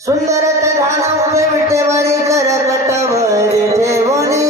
सुंदरत ध्यान उभे विटेवरी कर कटवरी ठेवणी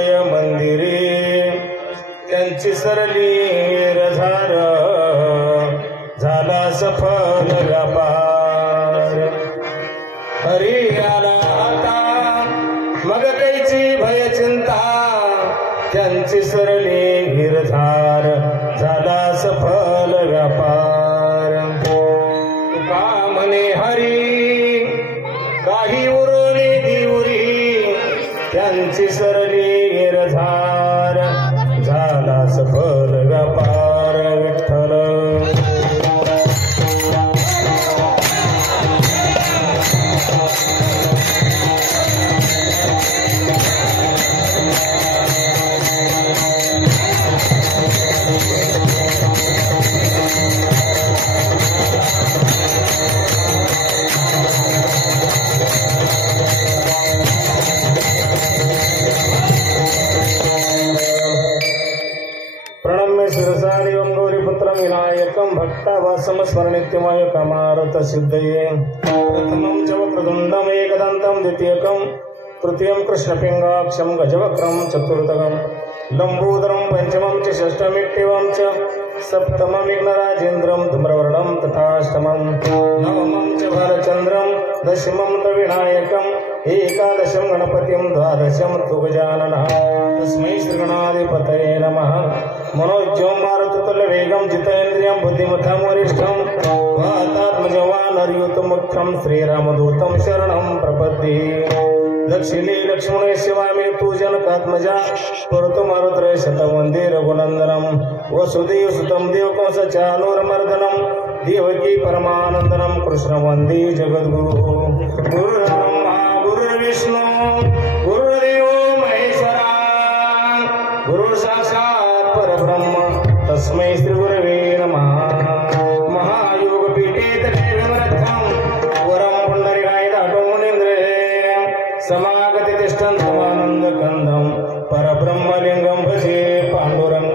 विठ्ठलमय मंदिरे त्यांची सरली रझार झाला सफल व्यापार हरी आला आता मग कैची भय चिंता त्यांची सरली गिरधार झाला सफल व्यापार तुका म्हणे हरी काही उरली दिवरी त्यांची सरली गिरधार झाला सफल व्यापार विठ्ठल विनायकं भक्तावासम स्मरणित्यमय कमारत सिद्धये प्रथमं च वक्रतुण्डं एकदन्तं द्वितीयकं तृतीयं कृष्णपिङ्गाक्षं गजवक्रं चतुर्थकं लम्बोदरं पंचमं च षष्ठमिट्टिवं च सप्तमं विघ्नराजेन्द्रं धूम्रवर्णं तथाष्टमं नवमं च भालचन्द्रं दशमं च विनायकं एकादशं गणपतिं द्वादशं तु गजाननः तस्मै श्रीगणाधिपतये नमः मनोज्ञं मारुततुल्यवेगं जितेन्द्रियं बुद्धिमतां वरिष्ठं वातात्मजवानर्युतमुख्यं श्रीरामदूतं शरणं प्रपद्ये दक्षिणे लक्ष्मणे शिवामे पूजनकात्मजा पुरतु मारुद्रे शतवन्दे रघुनन्दनं वसुदेवसुतं देवकंसचानूरमर्दनं देवकी परमानन्दनं कृष्णवन्दे जगद्गुरुः गुरुर्ब्रह्मा गुरुर्विष्णु गुरुर्देवो महेश्वरा गुरुर्साक्षात् परब्रह्म तस्मै श्रीगुरवे नमः महायोगपीठे तटे विमरथं वरं पुण्डरीकाय दाटोमुनीन्द्रे समागति तिष्ठन्तमानन्दकन्दं परब्रह्मलिङ्गं भजे पाण्डुरङ्गं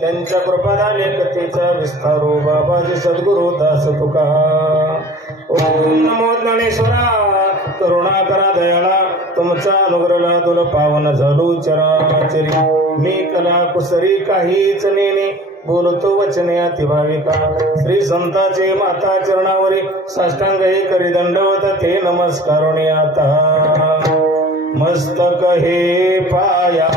त्यांच्या कृपादाने कथेचा विस्तारो बाबाजी सद्गुरु दास तुका ओम नमो ज्ञानेश्वरा करुणा करा दयाळा तुमचा अनुग्रह तुला पावन झालो चराचरी मी कला कुसरी काहीच नेने बोलतो वचने अतिभाविका श्री संताचे माता चरणावरी साष्टांग हे करी दंडवत ते नमस्कारुणी आता मस्तक हे पाया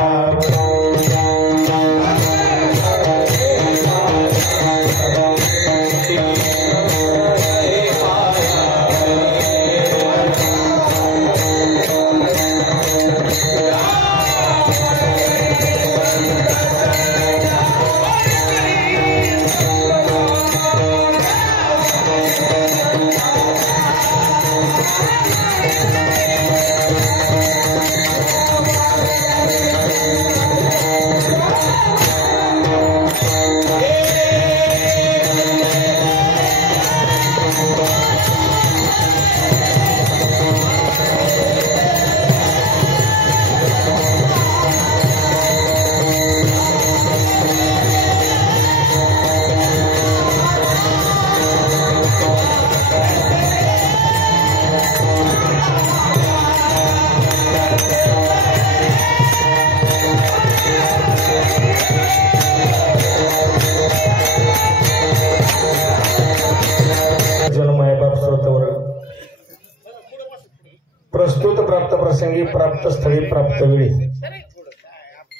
प्रसंगी प्राप्त स्थळी प्राप्त वेळी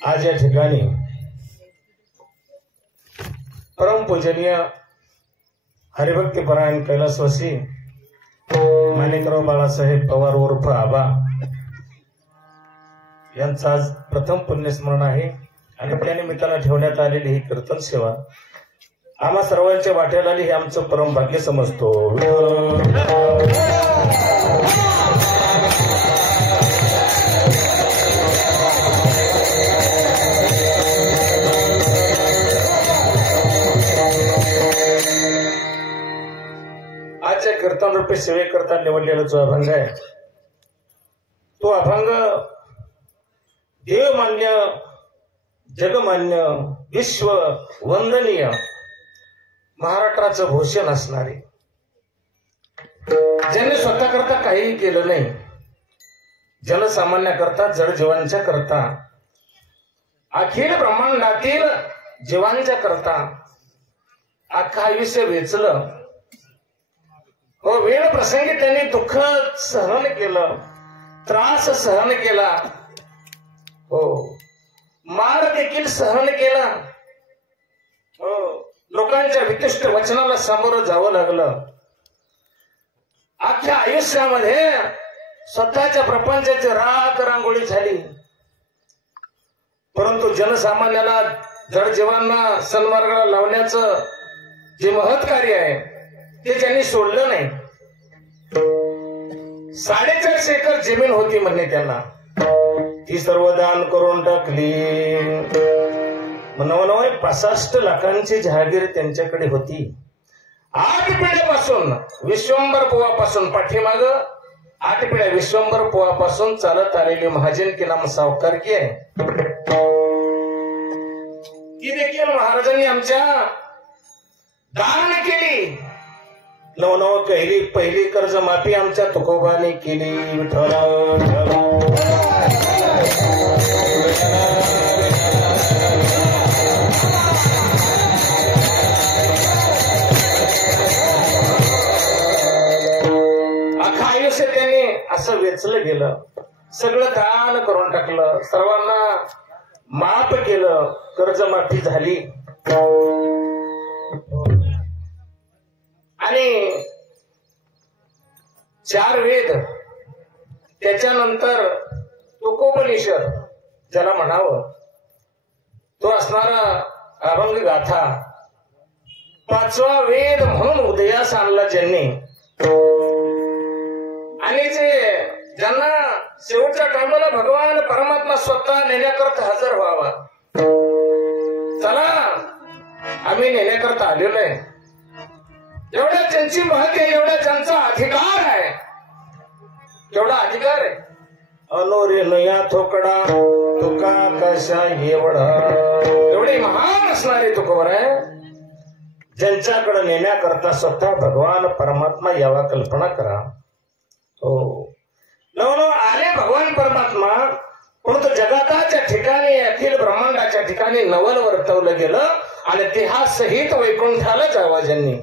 आज या ठिकाणी परमपूजनीय हरिभक्तीपरायण कैलासवासी माणिकराव बाळासाहेब पवार उर्फ आबा यांचं आज प्रथम पुण्यस्मरण आहे आणि त्या निमित्तानं ठेवण्यात आलेली ही कीर्तन सेवा आम्हा सर्वांच्या वाट्याला आली हे आमचं परम भाग्य समजतो. आजच्या कीर्तन रूपी सेवेकरता निवडलेला जो अभंग आहे तो अभंग देवमान्य जगमान्य विश्व वंदनीय महाराष्ट्राचं भूषण असणारे ज्यांनी स्वतः करता काही केलं नाही जनसामान्याकरता जडजीवांच्या करता अखिल ब्रह्मांडातील जीवांच्या करता अख्खा आयुष्य वेचलं. हो, वेळ प्रसंगी त्यांनी दुःख सहन केलं, त्रास सहन केला, हो मार देखील सहन केला, हो लोकांच्या विशिष्ट वचनाला सामोरं जावं लागलं. अख्ख्या आयुष्यामध्ये स्वतःच्या प्रपंचाची राख रांगोळी झाली, परंतु जनसामान्याला जडजीवांना सन्मार्गाला लावण्याचं जे महत् कार्य आहे ते त्यांनी सोडलं नाही. 4.5 एकर जमीन होती म्हणणे त्यांना, ती सर्व दान करून टाकली. 65 लाखांची जहागीर त्यांच्याकडे होती. 8 पिढ्यापासून विश्वंभर पोवापासून पाठीमाग 8 पिढ्या विश्वंभर पोवापासून चालत आलेली महाजन की नाम सावकारकी आहे. ती देखील महाराजांनी आमच्या दान केली. 9 कैली पहिली कर्ज माफी आमच्या तुकोबाने केली. विठ्ठल अख्खा आयुष्य त्यांनी असं वेचलं गेलं, सगळं दान करून टाकलं, सर्वांना माफ केलं, कर्जमाफी झाली. आणि 4 वेद त्याच्यानंतर तुकोपनिषद ज्याला म्हणावं तो असणारा अभंग गाथा 5वा वेद म्हणून उदयास आणला ज्यांनी. आणि जे ज्यांना शेवटच्या टायमाला भगवान परमात्मा स्वतः नेण्याकरता हजर व्हावा, चला आम्ही नेण्याकरता आलेलो आहे, एवढ्या त्यांची महती आहे, एवढा त्यांचा अधिकार आहे, तेवढा अधिकार आहे. अनोरे नया थोकडा तुका कशा एवढा, एवढे महान असणारे तुकोबर आहे ज्यांच्याकडे नेण्याकरता स्वतः भगवान परमात्मा यावा. कल्पना करा. हो नव आले भगवान परमात्मा, परंतु जगाताच्या ठिकाणी अखिल ब्रह्मांडाच्या ठिकाणी नवल वर्तवलं गेलं आणि देहासहित वैकुंठाला जावा ज्यांनी.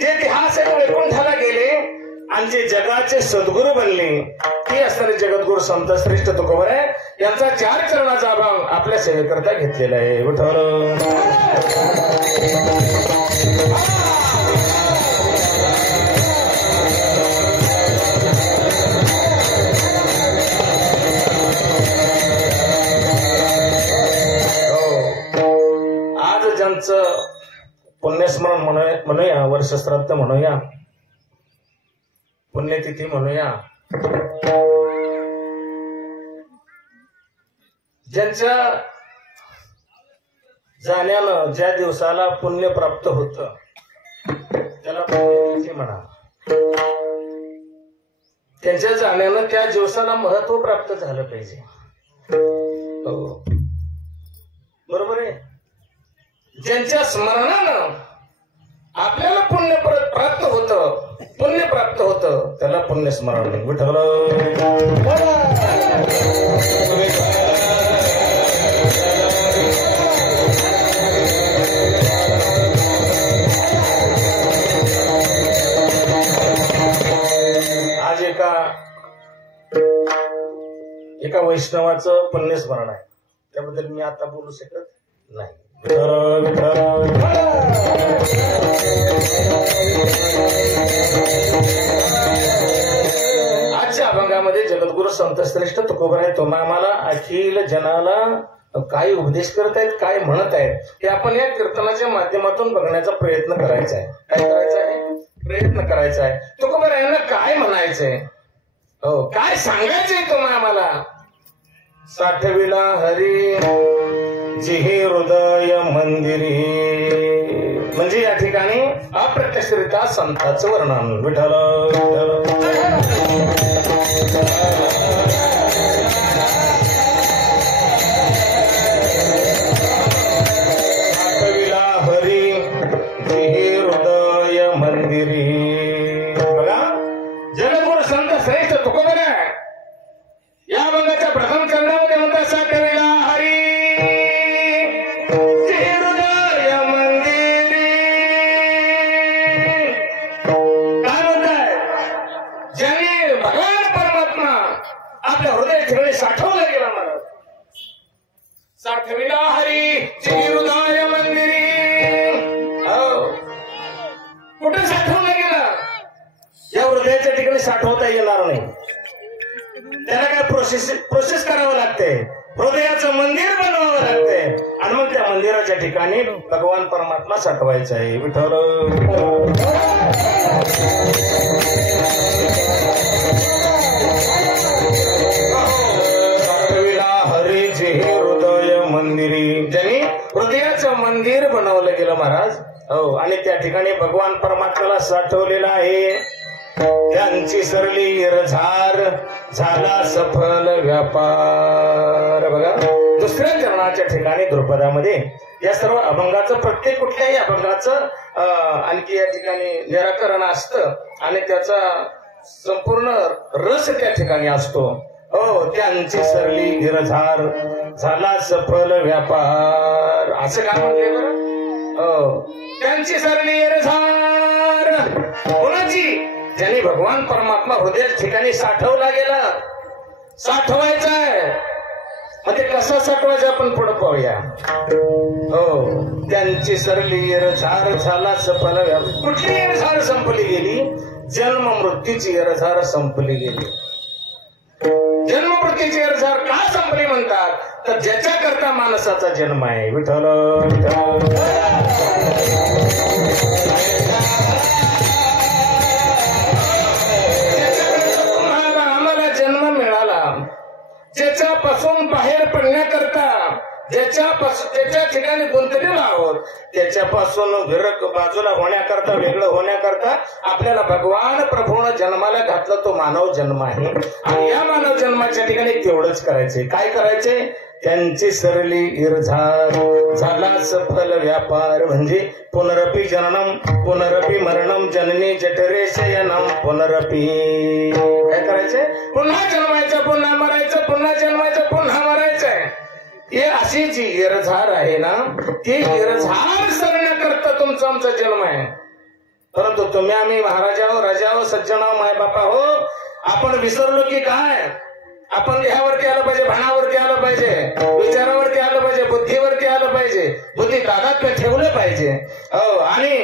ते देहासहित वैकुंठाला गेले आणि जे जगाचे सद्गुरू बनले ते असणारे जगद्गुरु संत श्रेष्ठ तुकोबर आहे यांचा 4 चरणाचा अभंग आपल्या सेवेकरता घेतलेला आहे. विठ्ठल आज ज्यांचं पुण्यस्मरण म्हणूया, वर्षश्राद्ध म्हणूया, पुण्यतिथी म्हणूया, ज्यांच्या जाण्यानं ज्या दिवसाला पुण्य प्राप्त होत त्याला पुण्यतिथी म्हणा. त्यांच्या जाण्यानं त्या दिवसाला महत्व प्राप्त झालं पाहिजे. बरोबर आहे. ज्यांच्या स्मरणानं आपल्याला पुण्य प्राप्त होतं त्याला पुण्य स्मरण नाही. विठ्ठल आज एका वैष्णवाचं पुण्यस्मरण आहे, त्याबद्दल मी आता बोलू शकत नाही. विठ्ठल विठ्ठल आजच्या अभंगामध्ये जगद्गुरु संत श्रेष्ठ तुकोबराय तुम्हा आम्हाला अखिल जनाला काय उपदेश करत आहेत, काय म्हणत आहेत, हे आपण या कीर्तनाच्या माध्यमातून बघण्याचा प्रयत्न करायचा आहे. काय करायचा आहे? प्रयत्न करायचा आहे. तुकोबरायांना काय म्हणायचंय, हो काय सांगायचंय तुम्हा आम्हाला. साठविला हरी जिहे हृदय मंदिरी, म्हणजे या ठिकाणी अप्रत्यक्षरित्या संतांचं वर्णन. विठ्ठल साठविला हरी जिहे हृदय मंदिरी. बघा जगद्गुरु संत श्रेष्ठ तुकोबराय या अभंगाच्या प्रथम चरणामध्ये म्हणतात साठविला हरी हृदय मंदिरी. काय म्हणताय? ज्याने भगवान परमात्मा आपल्या हृदय ठिकाणी साठवला गेला महाराज. साठविला हरी हृदय मंदिरी. हो कुठे साठवला गेला? या हृदयाच्या ठिकाणी साठवता येणार नाही, त्याला काय प्रोसेस करावं लागते, हृदयाचं मंदिर बनवावं लागते आणि मग त्या मंदिराच्या ठिकाणी भगवान परमात्मा साठवायचा आहे. विठ्ठल साठविला हरी जे हृदय मंदिरी, ज्यांनी हृदयाचं मंदिर बनवलं गेलं महाराज. हो आणि त्या ठिकाणी भगवान परमात्म्याला साठवलेला आहे. त्यांची सरली इरझार झाला सफल व्यापार. बघा दुसऱ्या चरणाच्या ठिकाणी द्रुपदामध्ये या सर्व अभंगाचं प्रत्येक कुठल्याही अभंगाचं आणखी या ठिकाणी निराकरण असतं आणि त्याचा संपूर्ण रस त्या ठिकाणी असतो. हो त्यांची सरली इरझार झाला सफल व्यापार, असं काय म्हणले बरं. हो त्यांची सरली इरझार कोणाची? ज्यांनी भगवान परमात्मा हृदय ठिकाणी साठवला गेला. साठवायचा आहे मग ते कसं साठवायचं आपण पुढे पाहूया. हो त्यांची सरली इरझार झाला सफल व्यापार. कुठली इरझार संपली गेली? जन्म मृत्यूची इरझार संपली गेली. जन्म मृत्यूची इरझार का संपली म्हणतात तर ज्याच्या करता माणसाचा जन्म आहे. विठ्ठल ज्याच्यापासून बाहेर पडण्याकरता ज्याच्या ठिकाणी गुंतलेलो आहोत त्याच्यापासून विरक बाजूला होण्याकरता वेगळं होण्याकरता आपल्याला भगवान प्रभूनं जन्माला घातलं, तो मानव जन्म आहे. आणि या मानव जन्माच्या ठिकाणी तेवढंच करायचंय. काय करायचंय? त्यांची सरली इरझार झाला सफल व्यापार, म्हणजे पुनरपी जननम पुनरपी मरणम जननी जठरे शयनम पुनरपी. काय करायचंय? पुन्हा जन्मायचं, पुन्हा मरायचं, पुन्हा जन्मायचं, पुन्हा मरायचंय. हे अशी जी इरझार आहे ना, ती इरझार सरण्याकरता तुमचा आमचा जन्म आहे. परंतु तुम्ही आम्ही महाराजा हो, राजा हो, सज्जन हो, माय बापा हो, आपण विसरलो की काय? आपण देहावरती आलं पाहिजे, भानावरती आलं पाहिजे, विचारावरती आलं पाहिजे, बुद्धीवरती आलं पाहिजे, बुद्धी दादात ठेवलं पाहिजे. हो आणि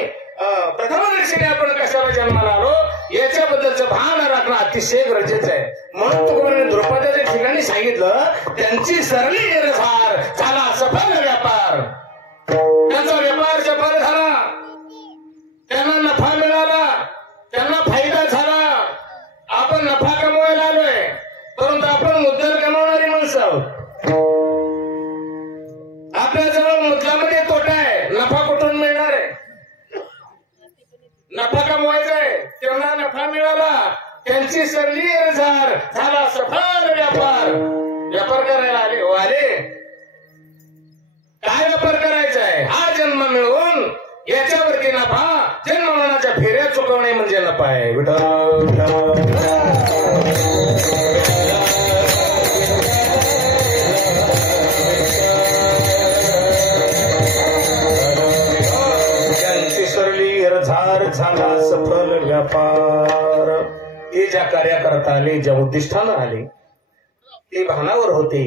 प्रथम दृष्टीने आपण कशाला जन्माला आलो याच्याबद्दलचं भान राखणं अतिशय गरजेचं आहे. म्हणून तुकोबाराने द्रुपदाच्या ठिकाणी सांगितलं त्यांची सरली इरझार झाला सफल व्यापार. त्यांचा व्यापार सफल झाला, त्यांना नफा मिळाला, त्यांना फायदा झाला. आपण नफा कमवायला आलोय परंतु आपण मुद्दल कमावणारी माणसं आहोत. आपल्याजवळ मुद्दलामध्ये तोटा आहे, नफा कुठून मिळणार आहे? नफा कमवायचा आहे, त्यांना नफा मिळाला, त्यांची सरली इरझार झाला सफल व्यापार. व्यापार करायला आले हो, आले काय व्यापार करायचा आहे? हा जन्म मिळवून याच्यावरती नफा, जन्म मरणाच्या फेऱ्या चुकवणे म्हणजे नफा आहे. त्यांची सरली इरझार झाला सफल व्यापार. ते ज्या कार्याकरता आले, ज्या उद्दिष्टानं आले ते भानावर होते,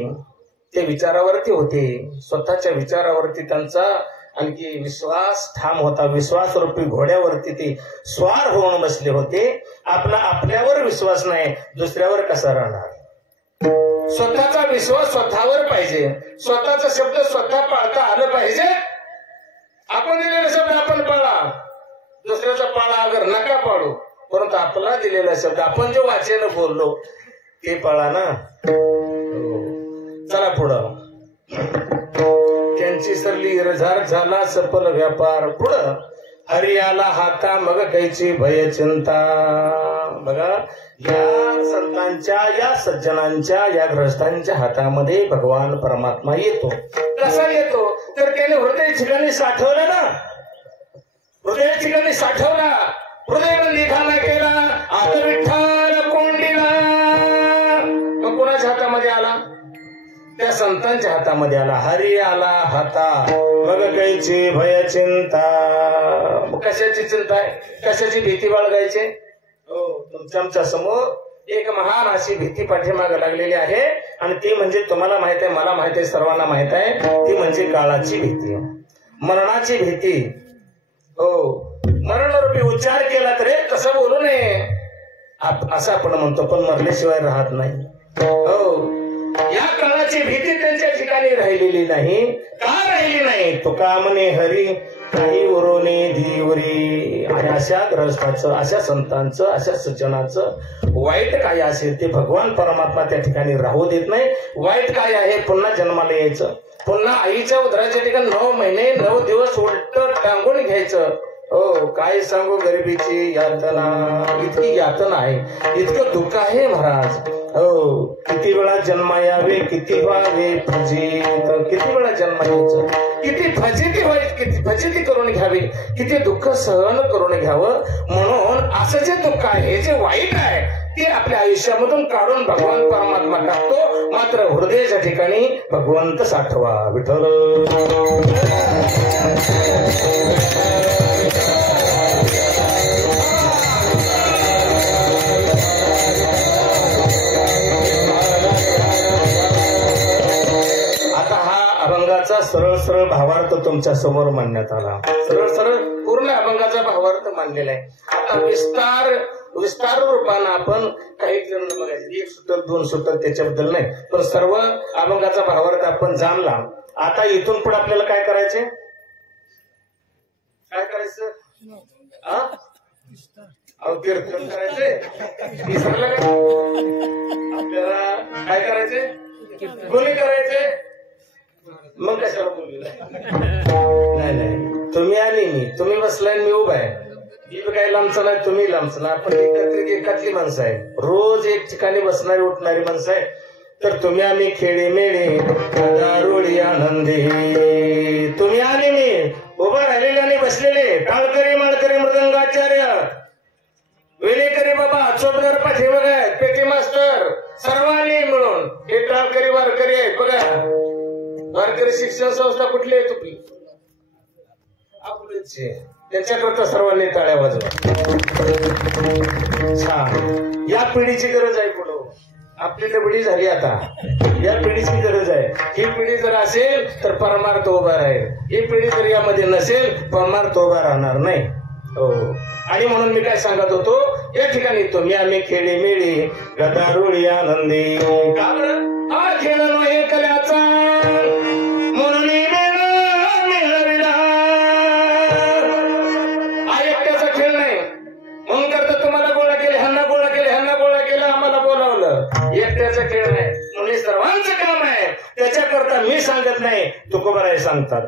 ते विचारावरती होते, स्वतःच्या विचारावरती त्यांचा आणखी विश्वास ठाम होता. विश्वास रूपी घोड्यावरती ते स्वार होऊन बसले होते. आपल्यावर विश्वास नाही, दुसऱ्यावर कसा राहणार? स्वतःचा विश्वास स्वतःवर पाहिजे. स्वतःचा शब्द स्वतः पाळता आलं पाहिजे. आपण दिलेला शब्द आपण पाळा, दुसऱ्याचा पाळा अगर नका पाळू, परंतु आपला दिलेला शब्द आपण जो वाचेनं बोललो ते पाळा ना. चला पुढं. त्यांची सरली रझार झाला सफल व्यापार. पुढं हरी आला हाता मग कैची भय चिंता. बघा, या संतांच्या, या सज्जनांच्या, या ग्रस्तांच्या हातामध्ये भगवान परमात्मा येतो. कसा येतो तर त्याने हृदय ठिकाणी साठवलं ना. हृदय ठिकाणी साठवला, हृदय खाना केला, आता विठ्ठल कोंडीला. मग कोणाच्या हातामध्ये आला? त्या संतांच्या हातामध्ये आला. हरी आला हाता मग कैची भय चिंता. कशाची चिंता आहे? कशाची भीती बाळगायची? हो, तुमच्या आमच्या समोर एक महान अशी भीती पाठीमागे लागलेली आहे, आणि ती म्हणजे तुम्हाला माहित आहे, मला माहित आहे, सर्वांना माहित आहे. ती म्हणजे काळाची भीती, मरणाची भीती. हो, मरणरूपी उच्चार केला तरी तसं बोलू नये असं आपण म्हणतो, पण मरल्याशिवाय राहत नाही. हो, या काळाची भीती त्यांच्या ठिकाणी राहिलेली नाही. का राहिली नाही? तुका म्हणे हरी काही उरोने धीवरी. आणि अशा ग्रस्ताचं, अशा संतांचं, अशा सज्जनाचं वाईट काय असेल ते भगवान परमात्मा त्या ठिकाणी राहू देत नाही. वाईट काय आहे? पुन्हा जन्माला यायचं, पुन्हा आईच्या उदराच्या ठिकाणी 9 महिने 9 दिवस उलट टांगून घ्यायचं. हो, काय सांगू गरिबीची यातना, इतकी यातना आहे, इतकं दुःख आहे महाराज. हो, किती वेळा जन्म यावे, किती व्हावे फजित, किती वेळा जन्म यायचं, किती फजिती व्हायची, किती फजिती करून घ्यावी, किती दुःख सहन करून घ्यावं. म्हणून असं जे दुःख आहे, जे वाईट आहे, ते आपल्या आयुष्यामधून काढून भगवान परमात्मा टाकतो. मात्र हृदयाच्या ठिकाणी भगवंत साठवा. विठ्ठल अभंगाचा सरळ सरळ भावार्थ तुमच्या समोर मांडण्यात आला. सरळ सरळ पूर्ण अभंगाचा भावार्थ मांडलेला आहे. आता विस्तार रूपानं आपण काही बघायचं, 1 सूत्र 2 सूत्र त्याच्याबद्दल नाही, पण सर्व अभंगाचा भावार्थ आपण जाणला. आता इथून पुढे आपल्याला काय करायचे? काय करायचं? कीर्तन करायचे. विसरलं का? आपल्याला काय करायचे? कोणी करायचे? मग कशाला बोललेलं? नाही नाही, तुम्ही आणि मी, तुम्ही बसलाय मी उभा आहे. मी काही लांबचं नाही, तुम्ही लांबचं नाही. आपण एकातली माणसं आहे, रोज एक ठिकाणी बसणारी उठणारी माणसं आहे. तर तुम्ही आम्ही खेळी मेळे दारुडी आनंदी. तुम्ही आणि मी उभं राहिलेले आणि बसलेले, टाळकरी माळकरी मृदंगाचार्य वेलेकरी बाबा, चोपदार पाठी बघा, पेटी मास्तर, सर्वांनी मिळून हे टाळकरी वारकरी आहेत. बघा, वारकरी शिक्षण संस्था कुठली आहे? तुपली आपलीच. त्याच्याकरता सर्वांनी टाळ्या वाजवा. छान. या पिढीची गरज आहे. पुढं आपली पिढी झाली, आता या पिढीची गरज आहे. ही पिढी जर असेल तर परमार्थ उभा राहील. ही पिढी जर यामध्ये नसेल, परमार्थ उभा राहणार नाही. हो, आणि म्हणून मी काय सांगत होतो, या ठिकाणी तुम्ही आम्ही खेळी मेळी गदारुळी आनंदी. का बरं? हा खेळ नव्हे कल्याचा, म्हणून मिळविला. हा एकट्याचा खेळ नाही. म्हणून करता तुम्हाला गोळा केले, ह्यांना गोळा केले, ह्यांना गोळा केलं, आम्हाला बोलावलं. एकट्याचा खेळ नाही, म्हणून सर्वांचं काम आहे. त्याच्याकरता मी सांगत नाही, तुकोबाराय सांगतात.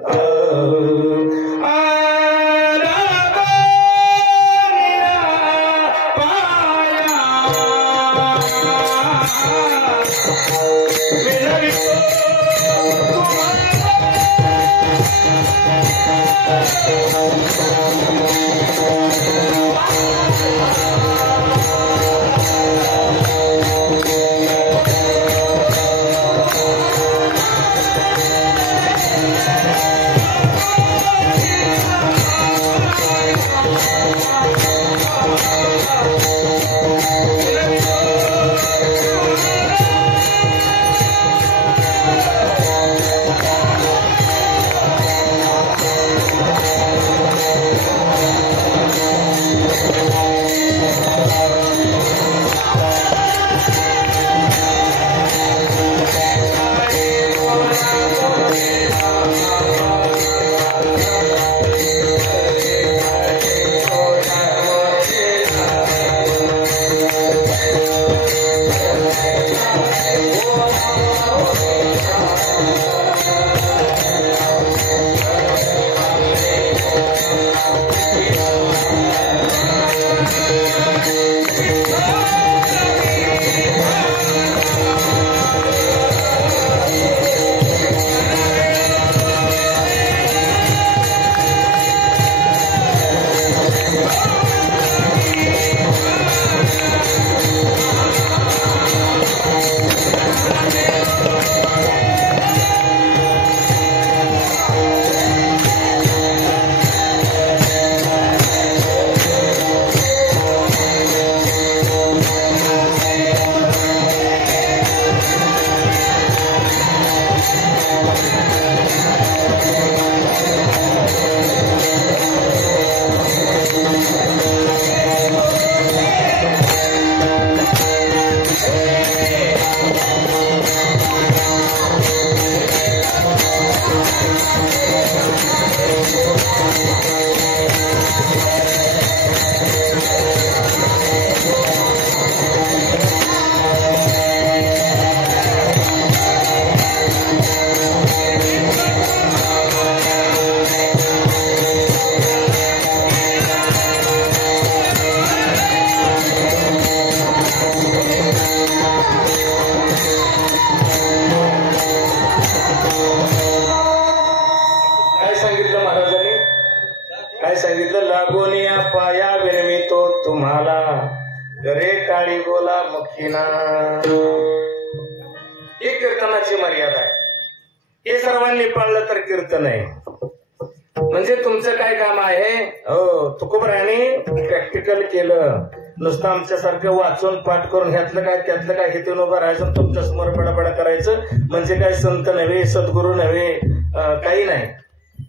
ही कीर्तनाची मर्यादा आहे. हे सर्वांनी पाळलं तर कीर्तन आहे. म्हणजे तुमचं काय काम आहे? हो, तुकोबरायांनी प्रॅक्टिकल केलं. नुसतं आमच्यासारखं वाचून पाठ करून ह्यातलं काय त्यातलं काय हे उभं राहायचं, तुमच्या समोर बडाबडा करायचं. म्हणजे काय संत नव्हे, सद्गुरू नव्हे, काही नाही.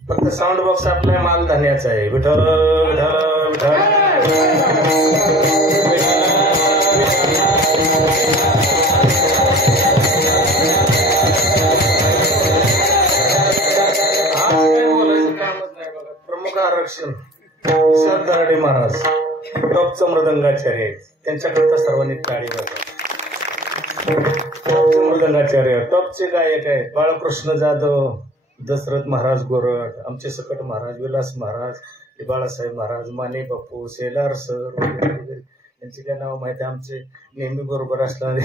फक्त साऊंड बॉक्स आपला माल धान्याचा आहे. विठ्ठल विठ्ठल विठ्ठल. प्रमुख आरक्षण सर दराडे महाराज टॉपचा मृदंगाचार्य आहेत. त्यांच्याकरता सर्वांनी टाळी वाजवा. टॉपचे मृदंगाचार्य, टॉपचे गायक आहेत बाळकृष्ण जाधव, दशरथ महाराज गोरड, आमचे सकट महाराज, विलास महाराज, बाळासाहेब महाराज, माने बापू, सेलार सर वगैरे वगैरे. यांची काय नाव माहिती? आमचे नेहमी बरोबर असणारे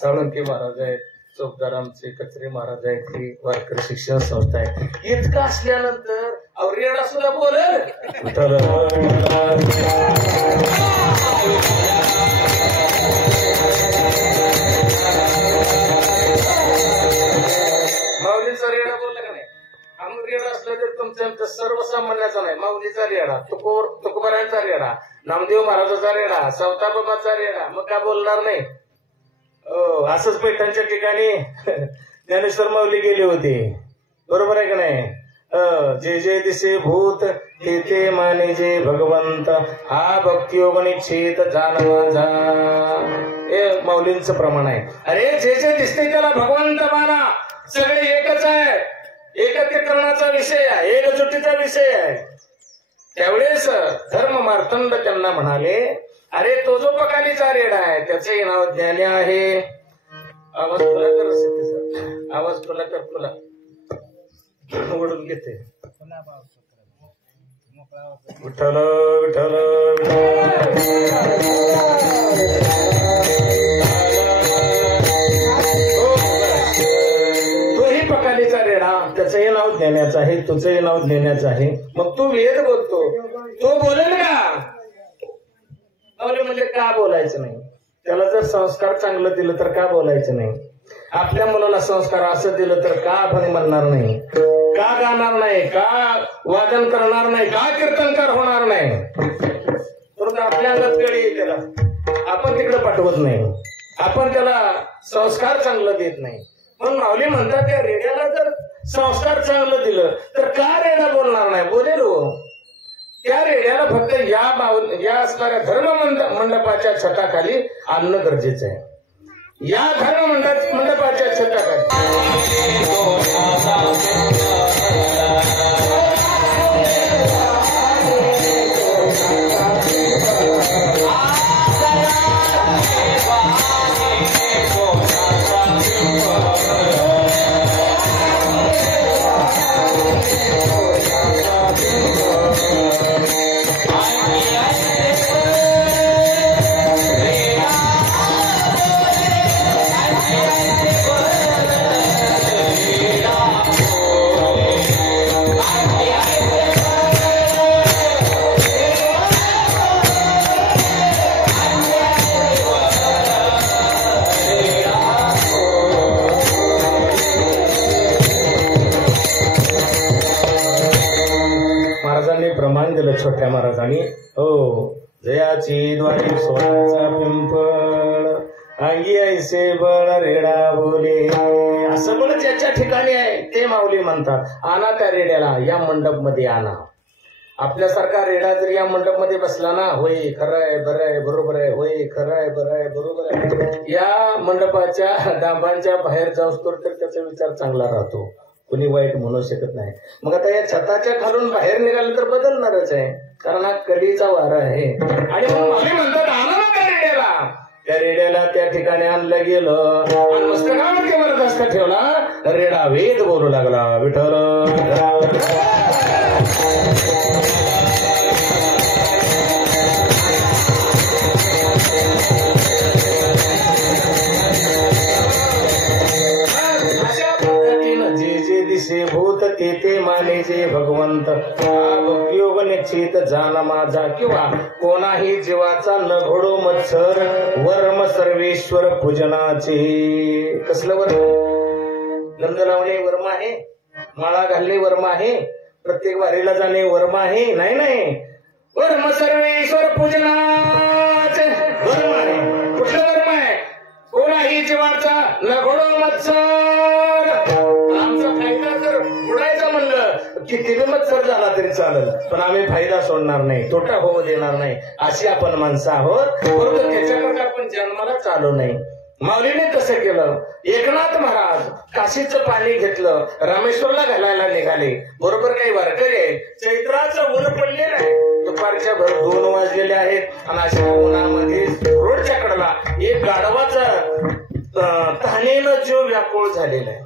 साळुंके महाराज आहेत, चौकदार आमचे कचरे महाराज आहेत. ही वारकरी शिक्षण संस्था आहे. इतकं असल्यानंतर रेडा सुद्धा बोलेल. माऊलीचा रेडा बोलला का नाही? आम्ही रेडा असला तर तुमच्या सर्वसामान्याचा नाही, माऊलीचा रेडा, तुकोबरायांचा रेडा, नामदेव महाराजाचा रेडा, सावताबाबाचा रेडा. मग का बोलणार नाही? असंच पैठणच्या ठिकाणी ज्ञानेश्वर माऊली गेले होते. बरोबर आहे का नाही? जे जे दिसे भूत ते ते माने जे भगवंत, हा भक्तियोग निश्चित जान माझा. हे माऊलींचं प्रमाण आहे. अरे जे जे दिसते त्याला भगवंत माना. सगळे एकच आहे. एकत्रीकरणाचा विषय आहे, एकजुटीचा विषय आहे. त्यावेळेस धर्म मार्तंड त्यांना म्हणाले, अरे तो जो पकालीचा रेडा आहे त्याचे नाव ज्ञानी आहे. आवाज खुला कर, आवाज खुला कर, खुला ओढून घेते. विठ्ठल विठ्ठल तोही पकालीचा रेडा, त्याचंही नाव ज्ञानाचं आहे, तुझंही नाव ज्ञानाचं आहे. मग तू वेद बोलतो, तो बोलेल का? म्हणजे का बोलायचं नाही? त्याला जर संस्कार चांगलं दिलं तर का बोलायचं नाही? आपल्या मुलाला संस्कार असं दिलं तर का अभंग म्हणणार नाही, का गाणार नाही, का वादन करणार नाही, का कीर्तनकार होणार नाही? परंतु आपल्या अंगात कळी येते त्याला, आपण तिकडे पाठवत नाही, आपण त्याला संस्कार चांगलं देत नाही. म्हणून माऊली म्हणतात त्या रेड्याला जर संस्कार चांगलं दिलं तर का रेडा बोलणार नाही? बोलेल हो. त्या रेड्याला फक्त या असणाऱ्या धर्म मंडपाच्या छताखाली आणणं गरजेचं आहे. या धर्म मंडपाच्या छताखाली प्रमाण दिलं छोट्या महाराजांनी. हो, जयाची द्वारी सोन्याचा पिंपळ, अंगी ऐसे बळ रेडा बोले. असं बळ ज्याच्या ठिकाणी आहे ते माऊली म्हणतात. आणा त्या रेड्याला या मंडप मध्ये आणा. आपल्यासारखा रेडा जर या मंडप मध्ये बसला ना, होय खरं आहे, बरं आहे, बरोबर आहे, होय खरं आहे, बरं आहे, बरोबर आहे, या मंडपाच्या डांबांच्या बाहेर जाऊस तर त्याचा विचार चांगला राहतो. कुणी वाईट म्हणू शकत नाही. मग आता या छताच्या खालून बाहेर निघालं तर बदलणारच आहे, कारण हा कलीचा वारा आहे. आणि मग मामी म्हणतात आणा ना त्या रेड्याला. त्या रेड्याला त्या ठिकाणी आणलं गेलं आणि मस्तकावरती वरदहस्त ठेवला. रेडा वेद बोलू लागला, विठ्ठल दिसे भूत ते मानेचे भगवंत. योग निश्चित जाण माझा किंवा कोणाही जीवाचा न घोडो मत्सर. वर्म सर्वेश्वर पूजनाचे. कसलं वर्म? गंध लावणे वर्म आहे, माळा घालणे वर्म आहे, प्रत्येक वारीला जाणे वर्म आहे? नाही नाही, वर्म सर्वेश्वर पूजनाचे वर्म आहे. कुठलं वर्म आहे? कोणाही जीवाचा न घोडो मत्सर. आमचा फायदा जर उडायचा म्हणलं किती बी मत्सर झाला तरी चालेल, पण आम्ही फायदा सोडणार नाही, तोटा होऊ देणार नाही, अशी आपण माणसं आहोत. परंतु त्याच्याकडे आपण जन्माला चालू नाही. माऊलीने तसं केलं. एकनाथ महाराज काशीचं पाणी घेतलं, रामेश्वरला घालायला निघाले. बरोबर काही वारकरी आहेत. चैत्राचं ऊन पडलेलं आहे, दुपारच्या 2 वाजलेले आहेत आणि अशा उन्हामध्ये रोडच्या कडेला एक गाढवाचा तहानेनं जीव व्याकुळ झालेला आहे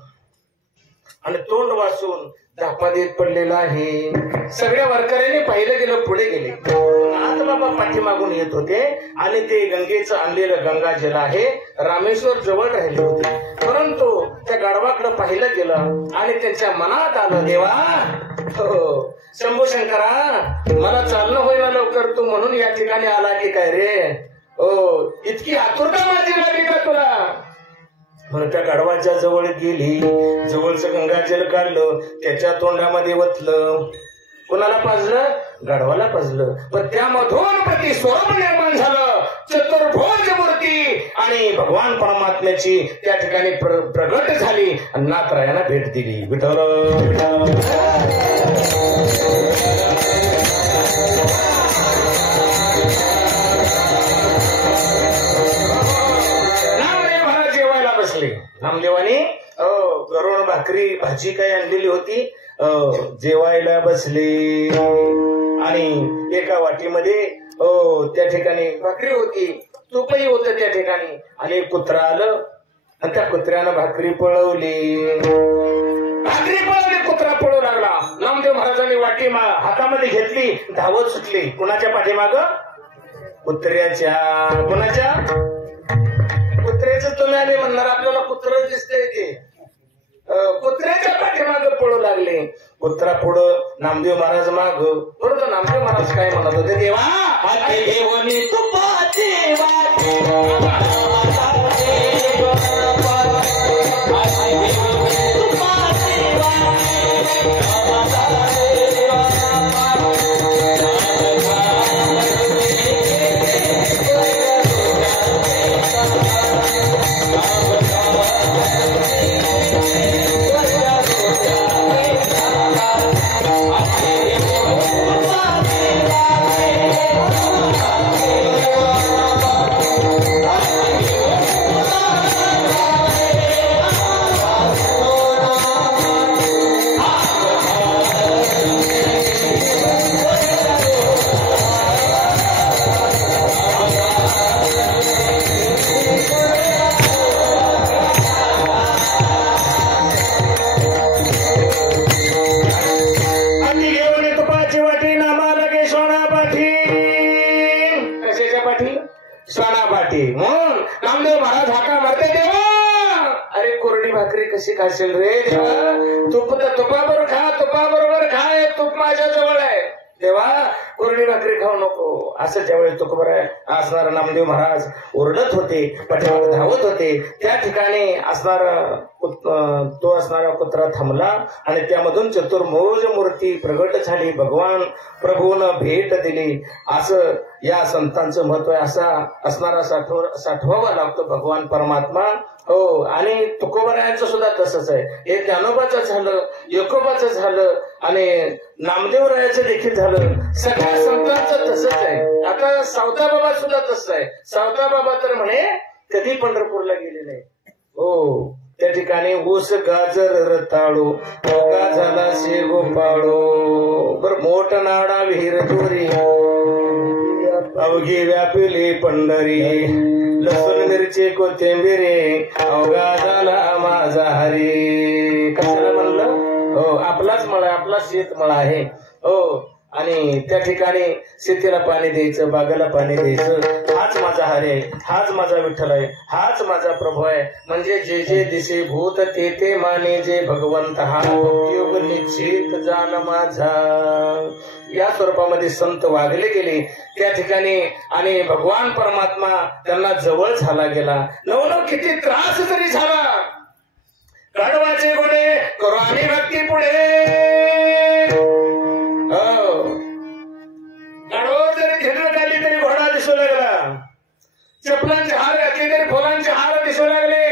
आणि तोंड वाचून धापा देत पडलेला आहे. सगळ्या वारकऱ्यांनी पाहिलं गेलं, पुढे गेले. नाथ बाबा पाठीमागून येत होते आणि ते गंगेचं आणलेलं गंगाजल आहे रामेश्वर जवळ राहिले होते. परंतु त्या गाढवाकडे पाहिलं गेलं आणि त्यांच्या मनात आलं, देवा हो शंभू शंकरा, मला चालणं होईना लवकर, तू म्हणून या ठिकाणी आला की काय रे? हो, इतकी आतुरता माझी लागली का तुला? म्हणून त्या गाढवाच्या जवळ गेली, जवळचं गंगाजल काढलं, त्याच्या तोंडामध्ये ओतलं. कोणाला पाजलं? गाढवाला पाजलं. पण त्यामधून प्रतिस्वरूप निर्माण झालं, चतुर्भुज मूर्ती आणि भगवान परमात्म्याची त्या ठिकाणी प्रगट झाली आणि नाथरायांना भेट दिली. विठ्ठल नामदेवानी गरुण भाकरी भाजी काही आणलेली होती, जेवायला बसले आणि एका वाटीमध्ये त्या ठिकाणी भाकरी होती, तूपही होतं त्या ठिकाणी. आणि एक कुत्रा आलं आणि त्या कुत्र्यानं भाकरी पळवली. कुत्रा पळू लागला. नामदेव महाराजांनी वाटी हातामध्ये घेतली, धावत सुटली. कुणाच्या पाठीमाग? कुत्र्याच्या. कुणाच्या? कुत्र्याचं. तुम्ही आले म्हणणार आपल्याला कुत्र दिसतंय ते. कुत्र्याच्या पाठीमाग पळू लागले. कुत्रा पुढं, नामदेव महाराज माग. परंतु नामदेव महाराज काय म्हणत होते? देवा कशी खाशील रे देवा? तूप तर तुपाबरोबर खा, तुपाबरोबर खा, तूप माझ्या जवळ आहे. देवा कोरडी भाकरी खाऊ नको. असं ज्यावेळेस तुकोबर असणारा नामदेव महाराज ओरडत होते, पाठीमागे धावत होते, त्या ठिकाणी तो असणारा कुत्रा थांबला आणि त्यामधून चतुर्भुज मूर्ती प्रगट झाली. भगवान प्रभून भेट दिली. असं या संतांचं महत्व आहे. असा असणारा साठवावा लागतो भगवान परमात्मा. हो, आणि तुकोबरायांचं सुद्धा तसंच आहे. हे ज्ञानोबाचं झालं, योकोबाचं झालं आणि नामदेवरायाचं देखील झालं. सगळ्या संतांचं तसंच आहे. आता सावता बाबा सुद्धा तसंच आहे. सावता बाबा तर म्हणे कधी पंढरपूरला गेले नाही. हो, त्या ठिकाणी ऊस गाजर रताळू अवघा झाला शेगोपाळो बर मोठ नाडा विहीर चोरी अवघी व्यापिली पंढरी लसूण मिरची कोथिंबिरी अवघा झाला माझा हरी. कशाला म्हणलं हो आपलाच मळा आपला शेत मळा आहे हो. आणि त्या ठिकाणी शेतीला पाणी द्यायचं बागाला पाणी द्यायचं हाच माझा हरे हाच माझा विठ्ठल आहे हाच माझा प्रभू आहे. म्हणजे जे जे दिसे भूत ते ते माने जे भगवंत हा भक्तियोग निश्चित जाण माझा. या स्वरूपामध्ये संत वागले गेले त्या ठिकाणी आणि भगवान परमात्मा त्यांना जवळ झाला गेला. नवनव किती त्रास जरी झाला कडवाचे गोडे करू आम्ही भक्ती पुढे दिसू लागला चपलांचे हार घातले तरी फुलांचे हार दिसू लागले.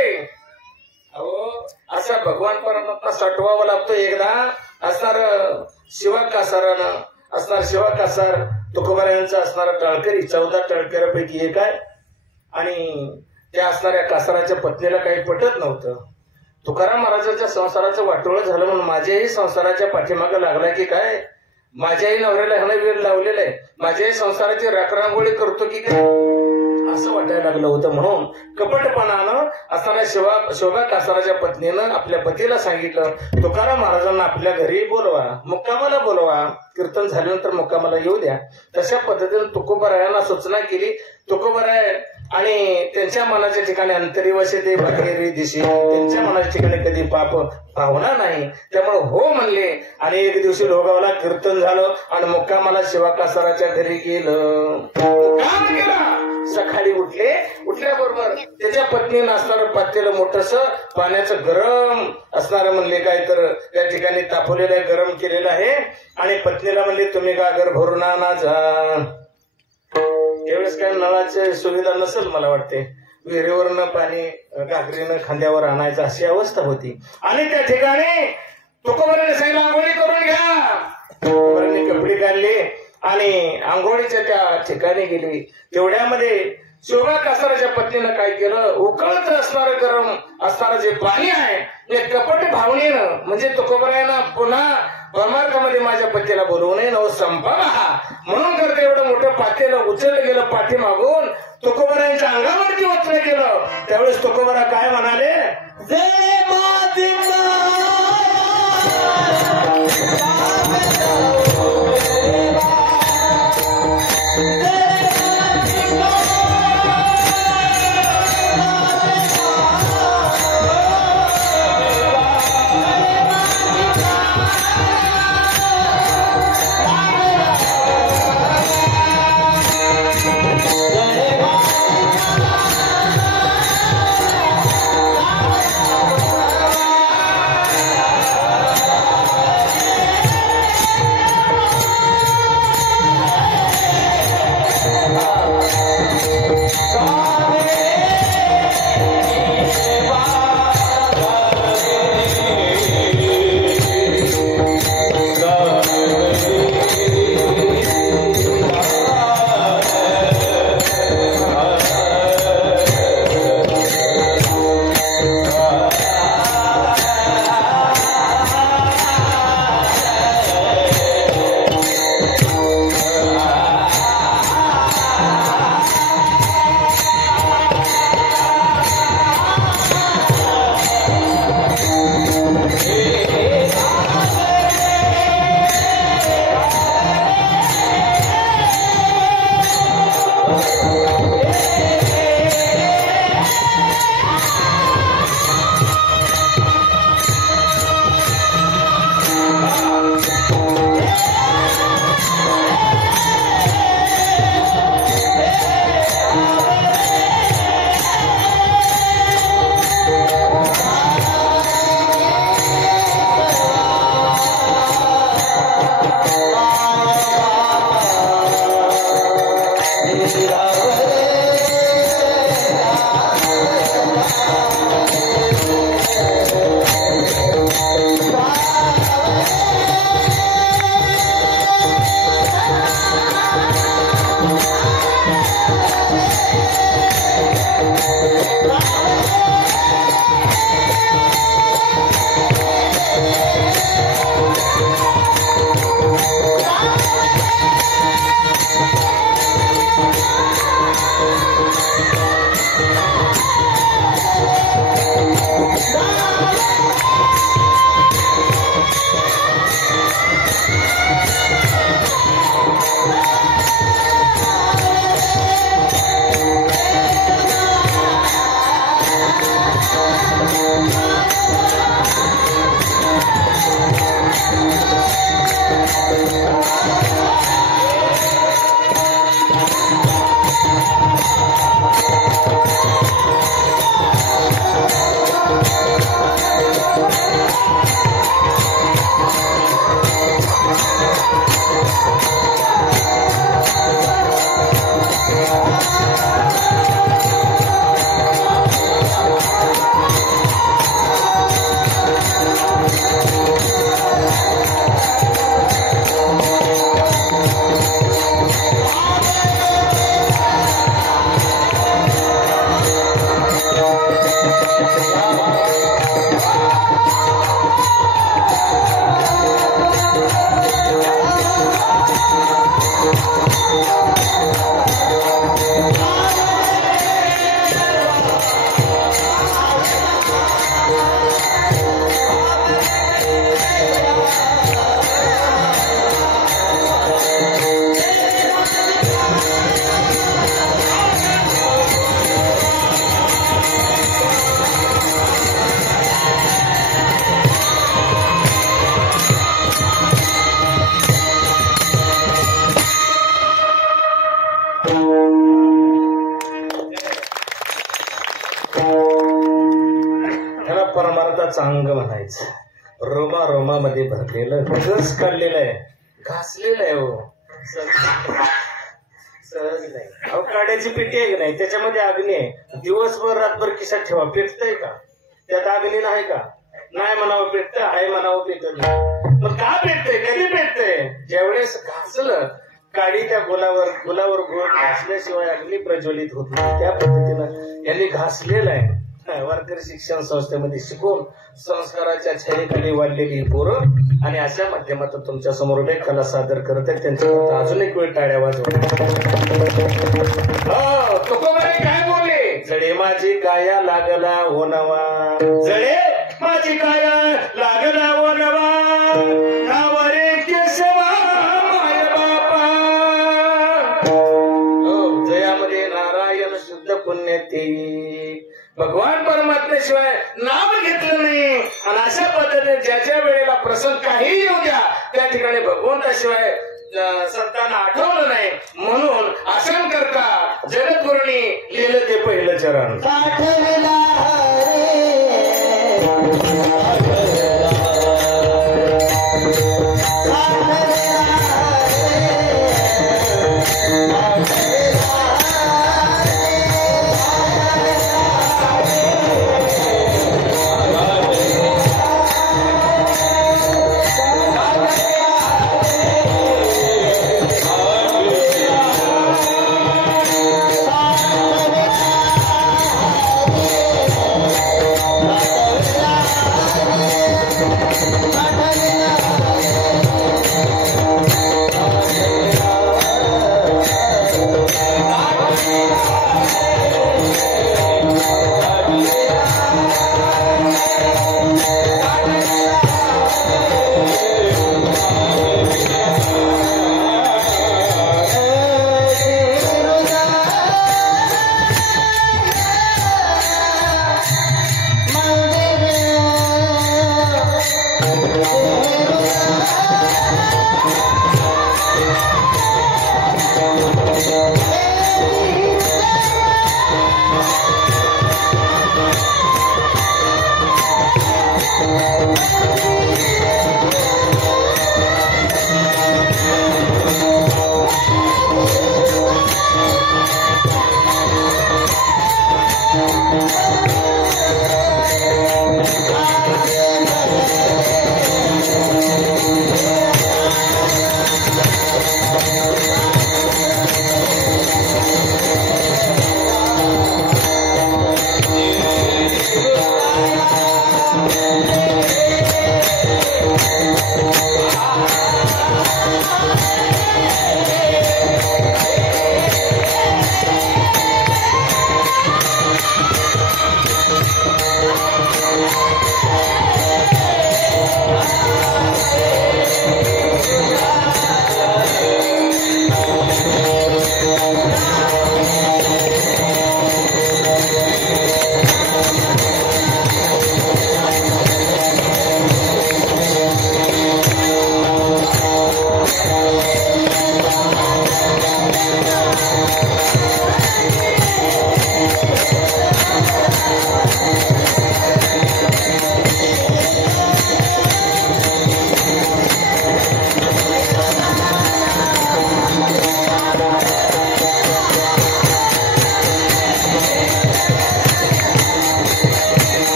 अहो असा भगवान परमात्मा सटवावा लागतो. एकदा असणार शिवा कासारानं असणार शिवा कासार तुकोबारायांचा असणारा टाळकरी 14 टाळकऱ्यापैकी एक आहे. आणि त्या असणाऱ्या कासाराच्या पत्नीला काही पटत नव्हतं. तुकाराम महाराजांच्या संसाराचं वाटोळं झालं म्हणून माझ्याही संसाराच्या पाठीमागे लागला की काय माझ्याही नवऱ्याला ह्यानं वेळ लावलेला आहे माझ्याही संसाराची राखरांगोळी करतो की काय असं वाटायला लागलं होतं. म्हणून कपटपणानं असणाऱ्या शोभा कासाराच्या पत्नीनं आपल्या पतीला सांगितलं तुकाराम महाराजांना आपल्या घरी बोलवा मुक्कामाला बोलवा कीर्तन झाल्यानंतर मुक्कामाला येऊ द्या. तशा पद्धतीने तुकोबारायांना सूचना केली. तुकोबाराय आणि त्यांच्या मनाच्या ठिकाणी अंतरिवासी ते बाहेर दिसे त्यांच्या मनाच्या ठिकाणी कधी पाप पावणार नाही. त्यामुळे हो म्हणले आणि एक दिवशी लोगावला कीर्तन झालं आणि मुक्कामाला शिवा कासाराच्या घरी गेलं. काम केला सकाळी उठल्याबरोबर त्याच्या पत्नीनं असणारं पातेलं मोठस पाण्याचं गरम असणारं म्हणले काय तर त्या ठिकाणी तापवलेलं आहे गरम केलेलं आहे. आणि पत्नीला म्हणले तुम्ही गागर भरून आणा जा. त्यावेळेस काय नळाची सुविधा नसेल मला वाटते विहिरीवरनं पाणी घागरीनं खांद्यावर आणायचं अशी अवस्था होती. आणि त्या ठिकाणी तुकोबाराने सांगितलं आंघोळी करून घ्या. तुकोबारांनी कपडे काढले आणि आंघोळीच्या त्या ठिकाणी गेली. तेवढ्यामध्ये शोभा कासाराच्या पत्नीनं काय केलं उकळत असणारं गरम असणारं जे पाणी आहे ते कपट भावनेनं म्हणजे तुकोबारायांना पुन्हा परमार्थामध्ये माझ्या पतीला बोलवू नये नव संपावा हा म्हणून करता एवढं मोठं पातेलं उचललं गेलं पाठीमागून तुकोबारायांच्या अंगावरती ओतलं गेलं. त्यावेळेस तुकोबारा काय म्हणाले परमार्थाचं अंग म्हणायचं. रोमा रोमामध्ये भरलेलं घस काढलेलं आहे, घासलेलं आहे. हो सहज नाही. अहो काड्याची पेटी आहे की नाही, त्याच्यामध्ये अग्नी आहे. दिवसभर रातभर खिशात ठेवा, पेटतंय का? त्यात अग्नी नाही का? नाही म्हणावं पेटतं, आहे म्हणावं पेटत नाही. मग का पेटतंय? कधी पेटतंय? ज्यावेळेस घासलं काडी त्या गुलावर गोळ घासल्याशिवाय अग्नी प्रज्वलित होत नाही. त्या पद्धतीनं यांनी घासलेलं आहे. वारकरी शिक्षण संस्थेमध्ये शिकून संस्काराच्या छायेखाली वाढलेली पोरं आणि अशा माध्यमातून तुमच्या समोर एक कला सादर करत आहेत. त्यांच्या अजून एक वेळ टाळ्या वाजवल्या. तुकोबाई काय बोलले? जडे माझी काया लागला ओनवा, जडे माझी काया लागला ओनवा, नावरे केशवा माय बापा. जयामध्ये नारायण शुद्ध पुण्य ते भगवान परमात्म्याशिवाय नाव घेतलं नाही. आणि अशा पद्धतीने ज्या ज्या वेळेला प्रसंग काही येऊ द्या त्या ठिकाणी भगवंताशिवाय सत्ताना आठवलं नाही. म्हणून आसन करता जगद्गुरूंनी लिहिलं ते पहिलं चरण.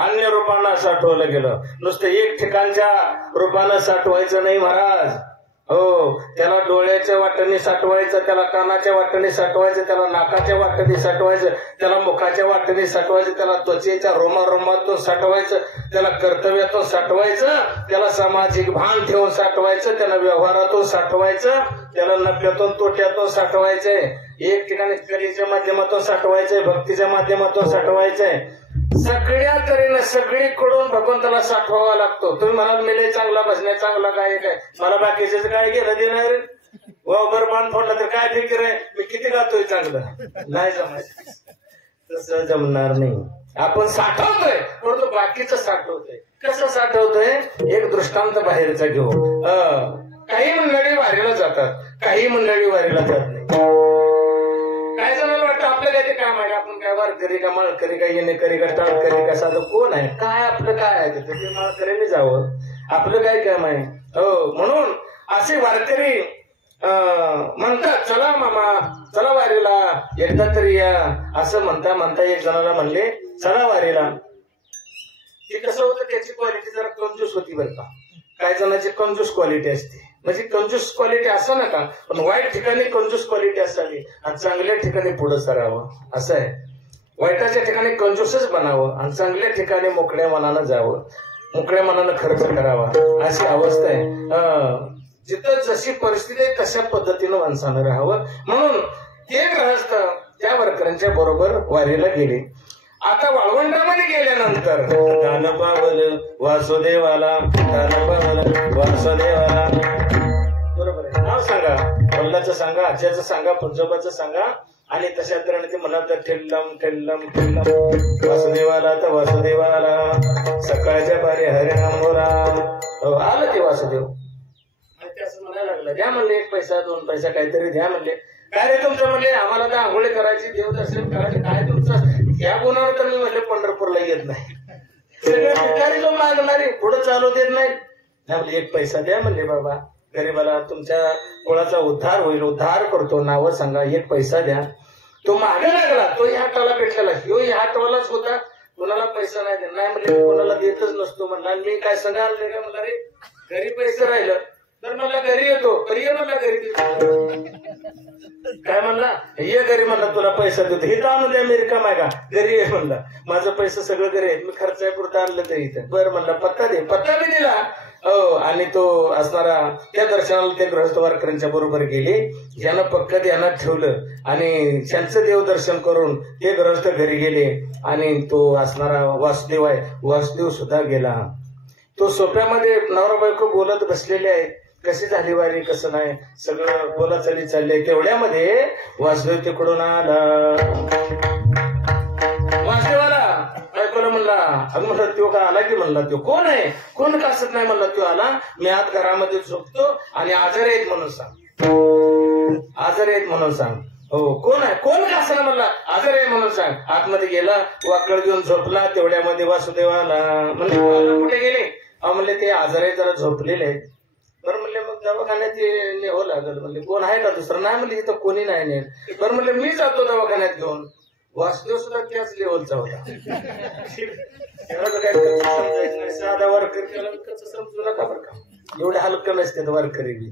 अन्य रूपानं साठवलं गेलं. नुसतं एक ठिकाणच्या रूपानं साठवायचं नाही महाराज. हो, त्याला डोळ्याच्या वाटेने साठवायचं, त्याला कानाच्या वाटेने साठवायचं, त्याला नाकाच्या वाटेने साठवायचं, त्याला मुखाच्या वाटेने साठवायचं, त्याला त्वचेच्या रोमारोमातून साठवायचं, त्याला कर्तव्यातून साठवायचं, त्याला सामाजिक भान ठेवून साठवायचं, त्याला व्यवहारातून साठवायचं, त्याला नफ्यातून तोट्यातून साठवायचंय. एक ठिकाणी कलेच्या माध्यमातून साठवायचंय, भक्तीच्या माध्यमातून साठवायचंय. सगळ्या तऱ्हेने सगळीकडून भगवंताला साठवावा लागतो. तुम्ही म्हणाल मेले चांगला बसण्या चांगला काय काय मला बाकीचे काय गेलं देणार वावर बांध फोडला तर काय फिकीर आहे, मी किती गातोय चांगलं. नाही जमायचं, तसं जमणार नाही. आपण साठवतोय परंतु बाकीचं साठवतोय. कसं साठवतोय? एक दृष्टांत बाहेरचा घेऊ. काही मंडळी वारीला जातात, काही मंडळी वारीला जात नाही. काय जणांना वाटतं आपलं काय ते काम आहे, आपण काय वारकरी का माळकरी का येणेकरी का टाळकरी का साधं कोण आहे, काय आपलं काय आहे ते माळकरीने जावं, आपलं काय काम आहे. हो, म्हणून असे वारकरी म्हणतात चला मामा चला वारीला एकदा तरी या. असं म्हणता म्हणता एक जणाला म्हणले चला वारीला. ते कसं होतं, त्याची क्वालिटी जरा कंजूस होती बरं का. काही जणांची कंजूस क्वालिटी असते, म्हणजे कंजूस क्वालिटी असं नका, पण वाईट ठिकाणी कंजूस क्वालिटी असावी आणि चांगल्या ठिकाणी पुढे सरावं. असं आहे, वाईटाच्या ठिकाणी कंजूसच बनावं आणि चांगल्या ठिकाणी मोकळ्या मनानं जावं, मोकळ्या मनानं खर्च करावा, अशी अवस्था आहे. जिथं जशी परिस्थिती आहे तशा पद्धतीनं माणसानं राहावं. म्हणून ते ग्रहस्थ त्या वारकऱ्यांच्या बरोबर वारीला गेले. आता वाळवंटामध्ये गेल्यानंतर दान पावलं वासुदेवाला, दान पावलं वासुदेवाला. बरोबर आहे, नाव सांगा, वल्लाचं सांगा, आज्याचं सांगा, पंजोबाचं सांगा. आणि तशा तऱ्हेने ते म्हणत ठेल्लम ठेल्लम ठेल्लम वासुदेवाला तर वासुदेवाला सकाळच्या पारी हरिनाम बोला. आलं ते वासुदेव. ते असं म्हणायला लागलं, द्या म्हणले एक पैसा दोन पैसा काहीतरी द्या म्हणले. काय रे तुमचं म्हणले, आम्हाला तर आंघोळी करायची देवदर्शन करायचे, काय तुमचं या गुणावर तर मी म्हणले पंढरपूरला येत नाही. सगळे भिकारी जो मागणारे पुढे चालू देत नाही. म्हणले एक पैसा द्या म्हणले, बाबा गरीबाला तुमच्या कुळाचा उद्धार होईल, उद्धार करतो, नावं सांगा, एक पैसा द्या. तो मागे लागला, तो ह्या हाताला भेटलेला, ह्यो ह्या हातवालाच होता, कुणाला पैसा नाही देत. नाही म्हणले कोणाला देतच नसतो म्हणला. मी काय सांगाल रे का म्हणला, रे घरी पैसे राहिलं तर मला घरी येतो, ये म्हणला घरी. काय म्हणला, ये घरी म्हणला तुला पैसा देतो, हे तर आणून द्या, मी रिकाम आहे का, घरी ये म्हणला, माझं पैसे सगळं घरी आहे, मी खर्चापुरतं आणलं तर इथं. बरं म्हणला पत्ता दे, पत्ता बी दिला. हो, आणि तो असणारा त्या दर्शनाला ते गृहस्थ वारकऱ्यांच्या बरोबर गेले. यानं पक्क ध्यानात ठेवलं आणि त्यांचं देवदर्शन करून ते गृहस्थ घरी गेले. आणि तो असणारा वासुदेव आहे, वासुदेव सुद्धा गेला. तो सोप्यामध्ये नवरा बायको बोलत बसलेले आहेत, कशी झाली वारी कसं नाही सगळं बोलाचाली चालले. तेवढ्यामध्ये वासुदेव तिकडून आला. वासुदेवाला बायकोला म्हणला, अगं म्हणलं तो का आला की म्हणला, तो कोण आहे, कोण कासत नाही म्हणला, तो आला, मी आत घरामध्ये झोपतो आणि आजारी आहेत म्हणून सांग, आजारी आहेत म्हणून सांग. हो, कोण आहे, कोण कासना म्हणला, आजारी आहे म्हणून सांग. आतमध्ये गेला, वाकड घेऊन झोपला. तेवढ्यामध्ये वासुदेवाला म्हणले कुठे गेले, म्हणले ते आजारी जरा झोपलेले आहेत. बरं म्हणले मग दवाखान्यात नेहो लागल. म्हणले कोण आहे का दुसरं, नाही म्हणले इथं कोणी नाही नेत. बरं म्हणले मी जातो दवाखान्यात घेऊन. वासुदेव सुद्धा त्याच लेवलचा होता. काय साधा वारकरी त्याला कसं समजू नका बरं का, एवढे हलकं नसते वारकरी बी.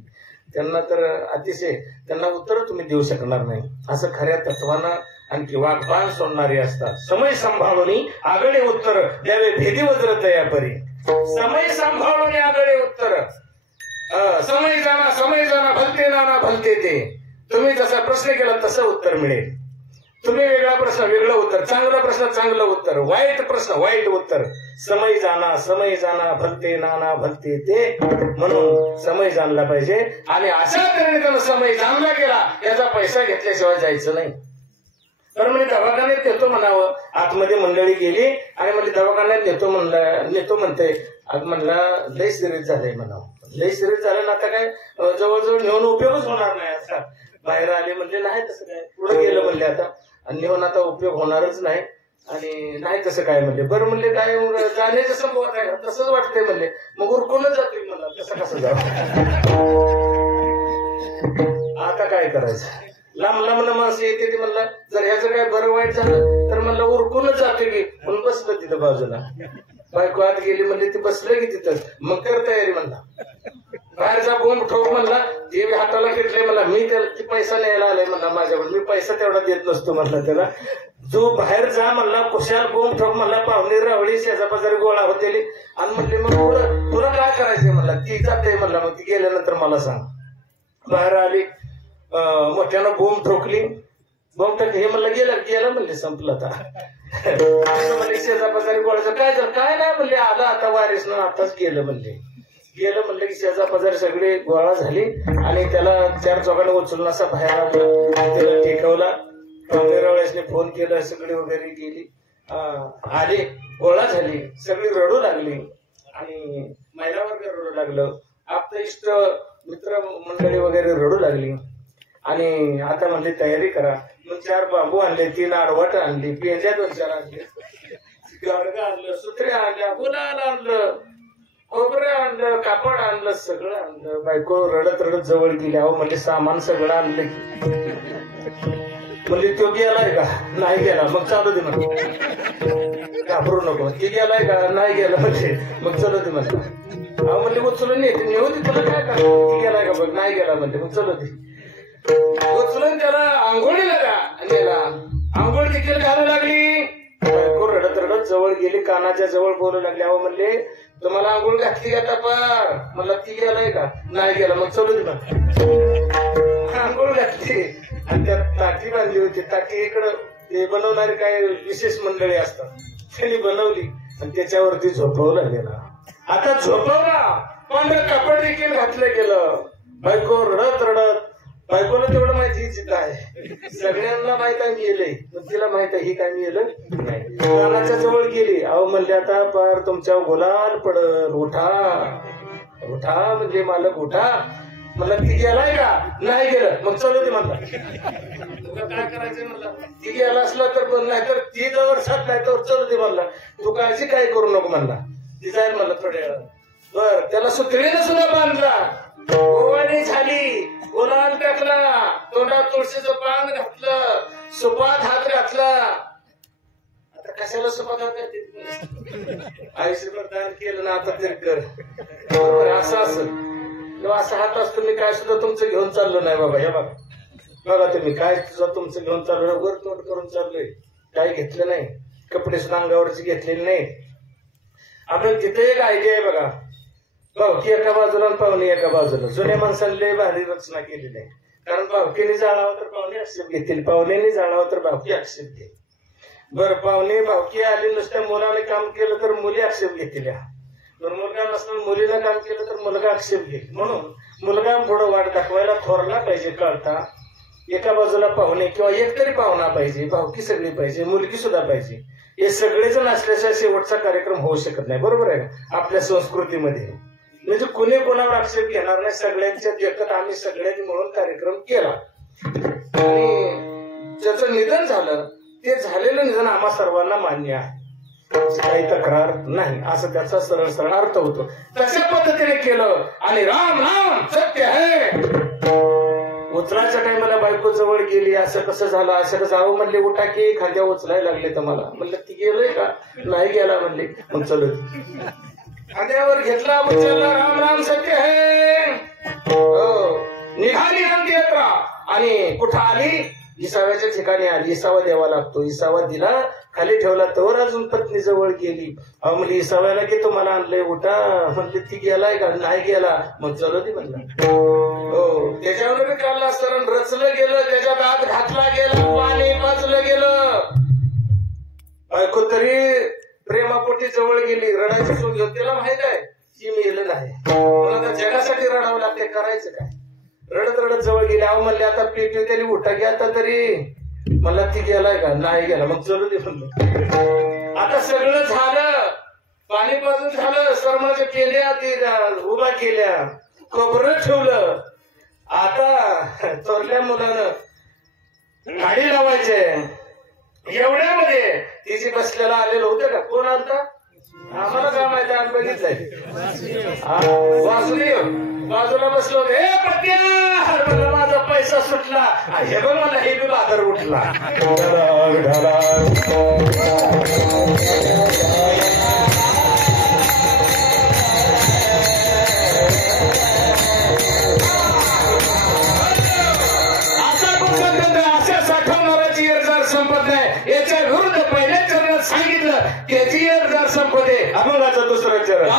त्यांना तर अतिशय त्यांना उत्तर तुम्ही देऊ शकणार नाही. असं खऱ्या तत्वानं आणखी वाघबाण सोडणारे असतात. समय सांभाळून आगळे उत्तर द्यावे भेदी वज्र तयापरी. समय सांभाळून आगळे उत्तर. समय जाना भलते नाना भलते ते. तुम्ही जसा प्रश्न केला तसं उत्तर मिळेल. तुम्ही वेगळा प्रश्न वेगळं उत्तर, चांगला प्रश्न चांगलं उत्तर, वाईट प्रश्न वाईट उत्तर. समय जाना भलते नाना भलते ते. म्हणून समय जाणला पाहिजे आणि अशा तऱ्हेने त्यानं समय जाणला गेला, याचा पैसा घेतल्याशिवाय जायचं नाही. तर म्हणजे दवाखान्यात नेतो म्हणावं. आतमध्ये मंडळी गेली आणि म्हणजे दवाखान्यात नेतो म्हणते. आज म्हणला लय सिरियस झालंय म्हणावं. लय सिरियस झालं ना, आता काय जवळजवळ नेऊन उपयोगच होणार नाही. आता बाहेर आले म्हणजे नाही तसं काय, पुढे गेलं म्हणले आता आणि नेऊन आता उपयोग होणारच नाही आणि नाही तसं काय म्हणले. बरं म्हणले काय जाण्याचं संभव काय तसंच वाटतंय म्हणले. मग उरकूनच जातोय म्हणला, कसं जावं आता काय करायचं. लांब लांब माणसं येते ती म्हणला जर ह्याचं काय बरं वाईट झालं तर म्हणलं उरकूनच जाते की म्हणून बसलं तिथं बाजूला. बायको आत गेली म्हणली ती बसलं की तिथं मग कर तयारी म्हणला. बाहेरचा बोंब ठोक म्हणला ते हाताला घेतलंय म्हणला मी त्याला ती पैसा न्यायला आलाय म्हणला माझ्याकडून मी पैसा तेवढा देत नसतो म्हणला त्याला. जो बाहेर जा म्हणला कुशाल बोंब ठोक म्हणला पाहुणे रावळी शेजापाजारी गोळा होतेली आणि म्हणले मग तुला काय करायचंय म्हणला ती जाते म्हणला मग ती गेल्यानंतर मला सांग. बाहेर आली मोठ्यानं बोंब ठोकली बोंब टाकली हे म्हणलं गेला म्हणले संपलं आता. म्हणले शेजापाजारी गोळाचं काय झालं काय नाही म्हणले आलं आता वारीस ना आताच गेलं म्हणलं की शेजापाजारी सगळे गोळा झाली आणि त्याला 4 चौघांना उचलून असा बाहेर आणलं त्याला टेकवला. रवळ्यासने फोन केला सगळी वगैरे गेली आली गोळा झाली सगळी रडू लागली आणि महिला वर्ग रडू लागलं आपलं इष्ट मित्र मंडळी वगैरे रडू लागली. आणि आता म्हणली तयारी करा मग 4 बांबू आणले 3 आडवाट आणली पेंड्या 2-4 आणले गाडगा आणलं सुत्रे आणल्या गुलाल आणलं खोबरं आणलं कापड आणलं सगळं आणलं. बायको रडत रडत जवळ गेली अहो म्हणजे सामान सगळं आणलं की म्हणजे तो गेलाय का नाही गेला मग चालू दे म्हणलं घाबरू नको ती गेलाय का नाही गेला म्हणजे मग चालू दे म्हणलं. अहो म्हणले उचलून नेऊ दे तुला काय करा ती गेलाय का बघ नाही गेला म्हणते मग चालू दे. उचलून त्याला आंघोळीला नेला आंघोळ देखील घालू लागली. बायको रडत रडत जवळ गेली कानाच्या जवळ बोलू लागली अहो म्हणले तुम्हाला आंघोळ घातली का तपार म्हणला ती गेलाय का नाही गेला मग चालू दे मग आंघोळ घातली आणि त्यात ताटी बांधली होती. ताटी इकडं ते बनवणारे काय विशेष मंडळी असतात त्यांनी बनवली आणि त्याच्यावरती झोपवलं गेला. आता झोपवला पांढरं कापड देखील घातलं गेलं. बायको रडत रडत बायकोला तेवढं माहिती ही चित्त आहे सगळ्यांना माहित आहे मी येलंय पण तिला माहित आहे ही काय मी येलं नाही. कानाच्या जवळ गेली अहो म्हणले आता पार तुमच्या गुलाल पडल उठा उठा म्हणजे मालक उठा. म्हणला ती गेलाय का नाही गेलं मग चालू दे म्हणला काय करायचं म्हणला ती गेला असला तर नाही तर ती जवळ साथ नाही तर चालू दे म्हणला तू काळजी काय करू नको म्हणला. ती जाईल म्हणला थोड्या वेळा बर त्याला सुत्रीनं सुद्धा बांधला ओवाळणी झाली गुलाल टाकला तोंडात तुळशीचं पान घातलं सुपात हात घातला. आता कशाला सुपात हात घातले आयुष्यभर दान केलं ना आता तरी कर बरोबर असं असा हात असतो मी काय सुद्धा तुमचं घेऊन चाललो नाही बाबा. हे बघा तुम्ही काय सुद्धा तुमचं घेऊन चाललो वर तोंड करून चाललोय काय घेतलं नाही कपडे सुद्धा अंगावरची घेतलेली नाही. आपण तिथे एक आयडिया आहे बघा भावकी एका बाजूला आणि पाहुणे एका बाजूला. जुन्या माणसांनी लय भारी रचना केलेली आहे कारण भावकीने जाळावं तर पाहुणे आक्षेप घेतील पाहुण्याने जाळावं तर भावकी आक्षेप घेईल. बरं पाहुणे भावकी आली नुसत्या मुलाने काम केलं तर मुली आक्षेप घेतील बरं मुलगा नसताना मुलीनं काम केलं तर मुलगा आक्षेप घेईल. म्हणून मुलगा पुढं वाट दाखवायला थोरला पाहिजे कळता. एका बाजूला पाहुणे किंवा एक तरी पाहुणा पाहिजे भावकी सगळी पाहिजे मुलगी सुद्धा पाहिजे. हे सगळेच नसल्याशिवाय शेवटचा कार्यक्रम होऊ शकत नाही बरोबर आहे आपल्या संस्कृतीमध्ये. म्हणजे कुणी कोणावर आक्षेप घेणार नाही सगळ्यांच्या देखत आम्ही सगळ्यांनी मिळून कार्यक्रम केला आणि ज्याचं निधन झालं ते झालेलं निधन आम्हा सर्वांना मान्य आहे काही तक्रार नाही असं त्याचा सरळ सरळ अर्थ होतो. तशा पद्धतीने केलं आणि राम राम सत्य आहे. उचलायच्या टायमाला बायको जवळ गेली असं कसं झालं असं कसं जावं म्हणले उठा की खांद्या उचलायला लागले तर मला म्हणलं ती गेलोय का नाही गेला म्हणले मग चलो खांद्यावर घेतला उचलला राम राम सत्य आहे. निघाली अंत्ययात्रा आणि कुठं आली इसाव्याच्या ठिकाणी आली. इसावा द्यावा लागतो. इसावा दिला खाली ठेवला तर अजून पत्नी जवळ गेली अहो म्हणली इसाव्याला की तुम्हाला आणलंय उठा म्हणले ती गेलाय का नाही गेला मग चलो ती म्हणलं हो त्याच्यावर काढला सरण रचलं गेलं त्याच्यात आत घातला गेला पाणी पाजलं गेलं. बायको तरी प्रेमापोटी जवळ गेली रडायची सूट घेऊन तिला माहित आहे की मी गेलं नाही आता जगासाठी रडावं लागते करायचं काय. रडत रडत जवळ गेली अहो म्हणले आता पेटी त्याने उठा घ्या आता तरी मला ती गेलाय का नाही गेला मग चलू दे म्हणलं. आता सगळं झालं पाणी पाजून झालं सर्माच्या केल्या उभा केल्या खोबरं ठेवलं. आता थोरल्या मुलानं गाडी लावायचे एवढ्यामध्ये तिची बसलेला आलेलं होतं का कोण आलता आम्हाला काय माहिती आम्ही बघितलंय वासुदेव बाजूला बसलो हे पट्ट्या मला माझा पैसा सुटला हे बघ मला हे बी बाजार उठला अशा साठवणाराची एरजार संपत नाही याच्या विरुद्ध पहिल्या चरणात सांगितलं त्याची एरजार संपते अभंगाचं दुसरं चरण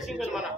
सिंगल म्हणा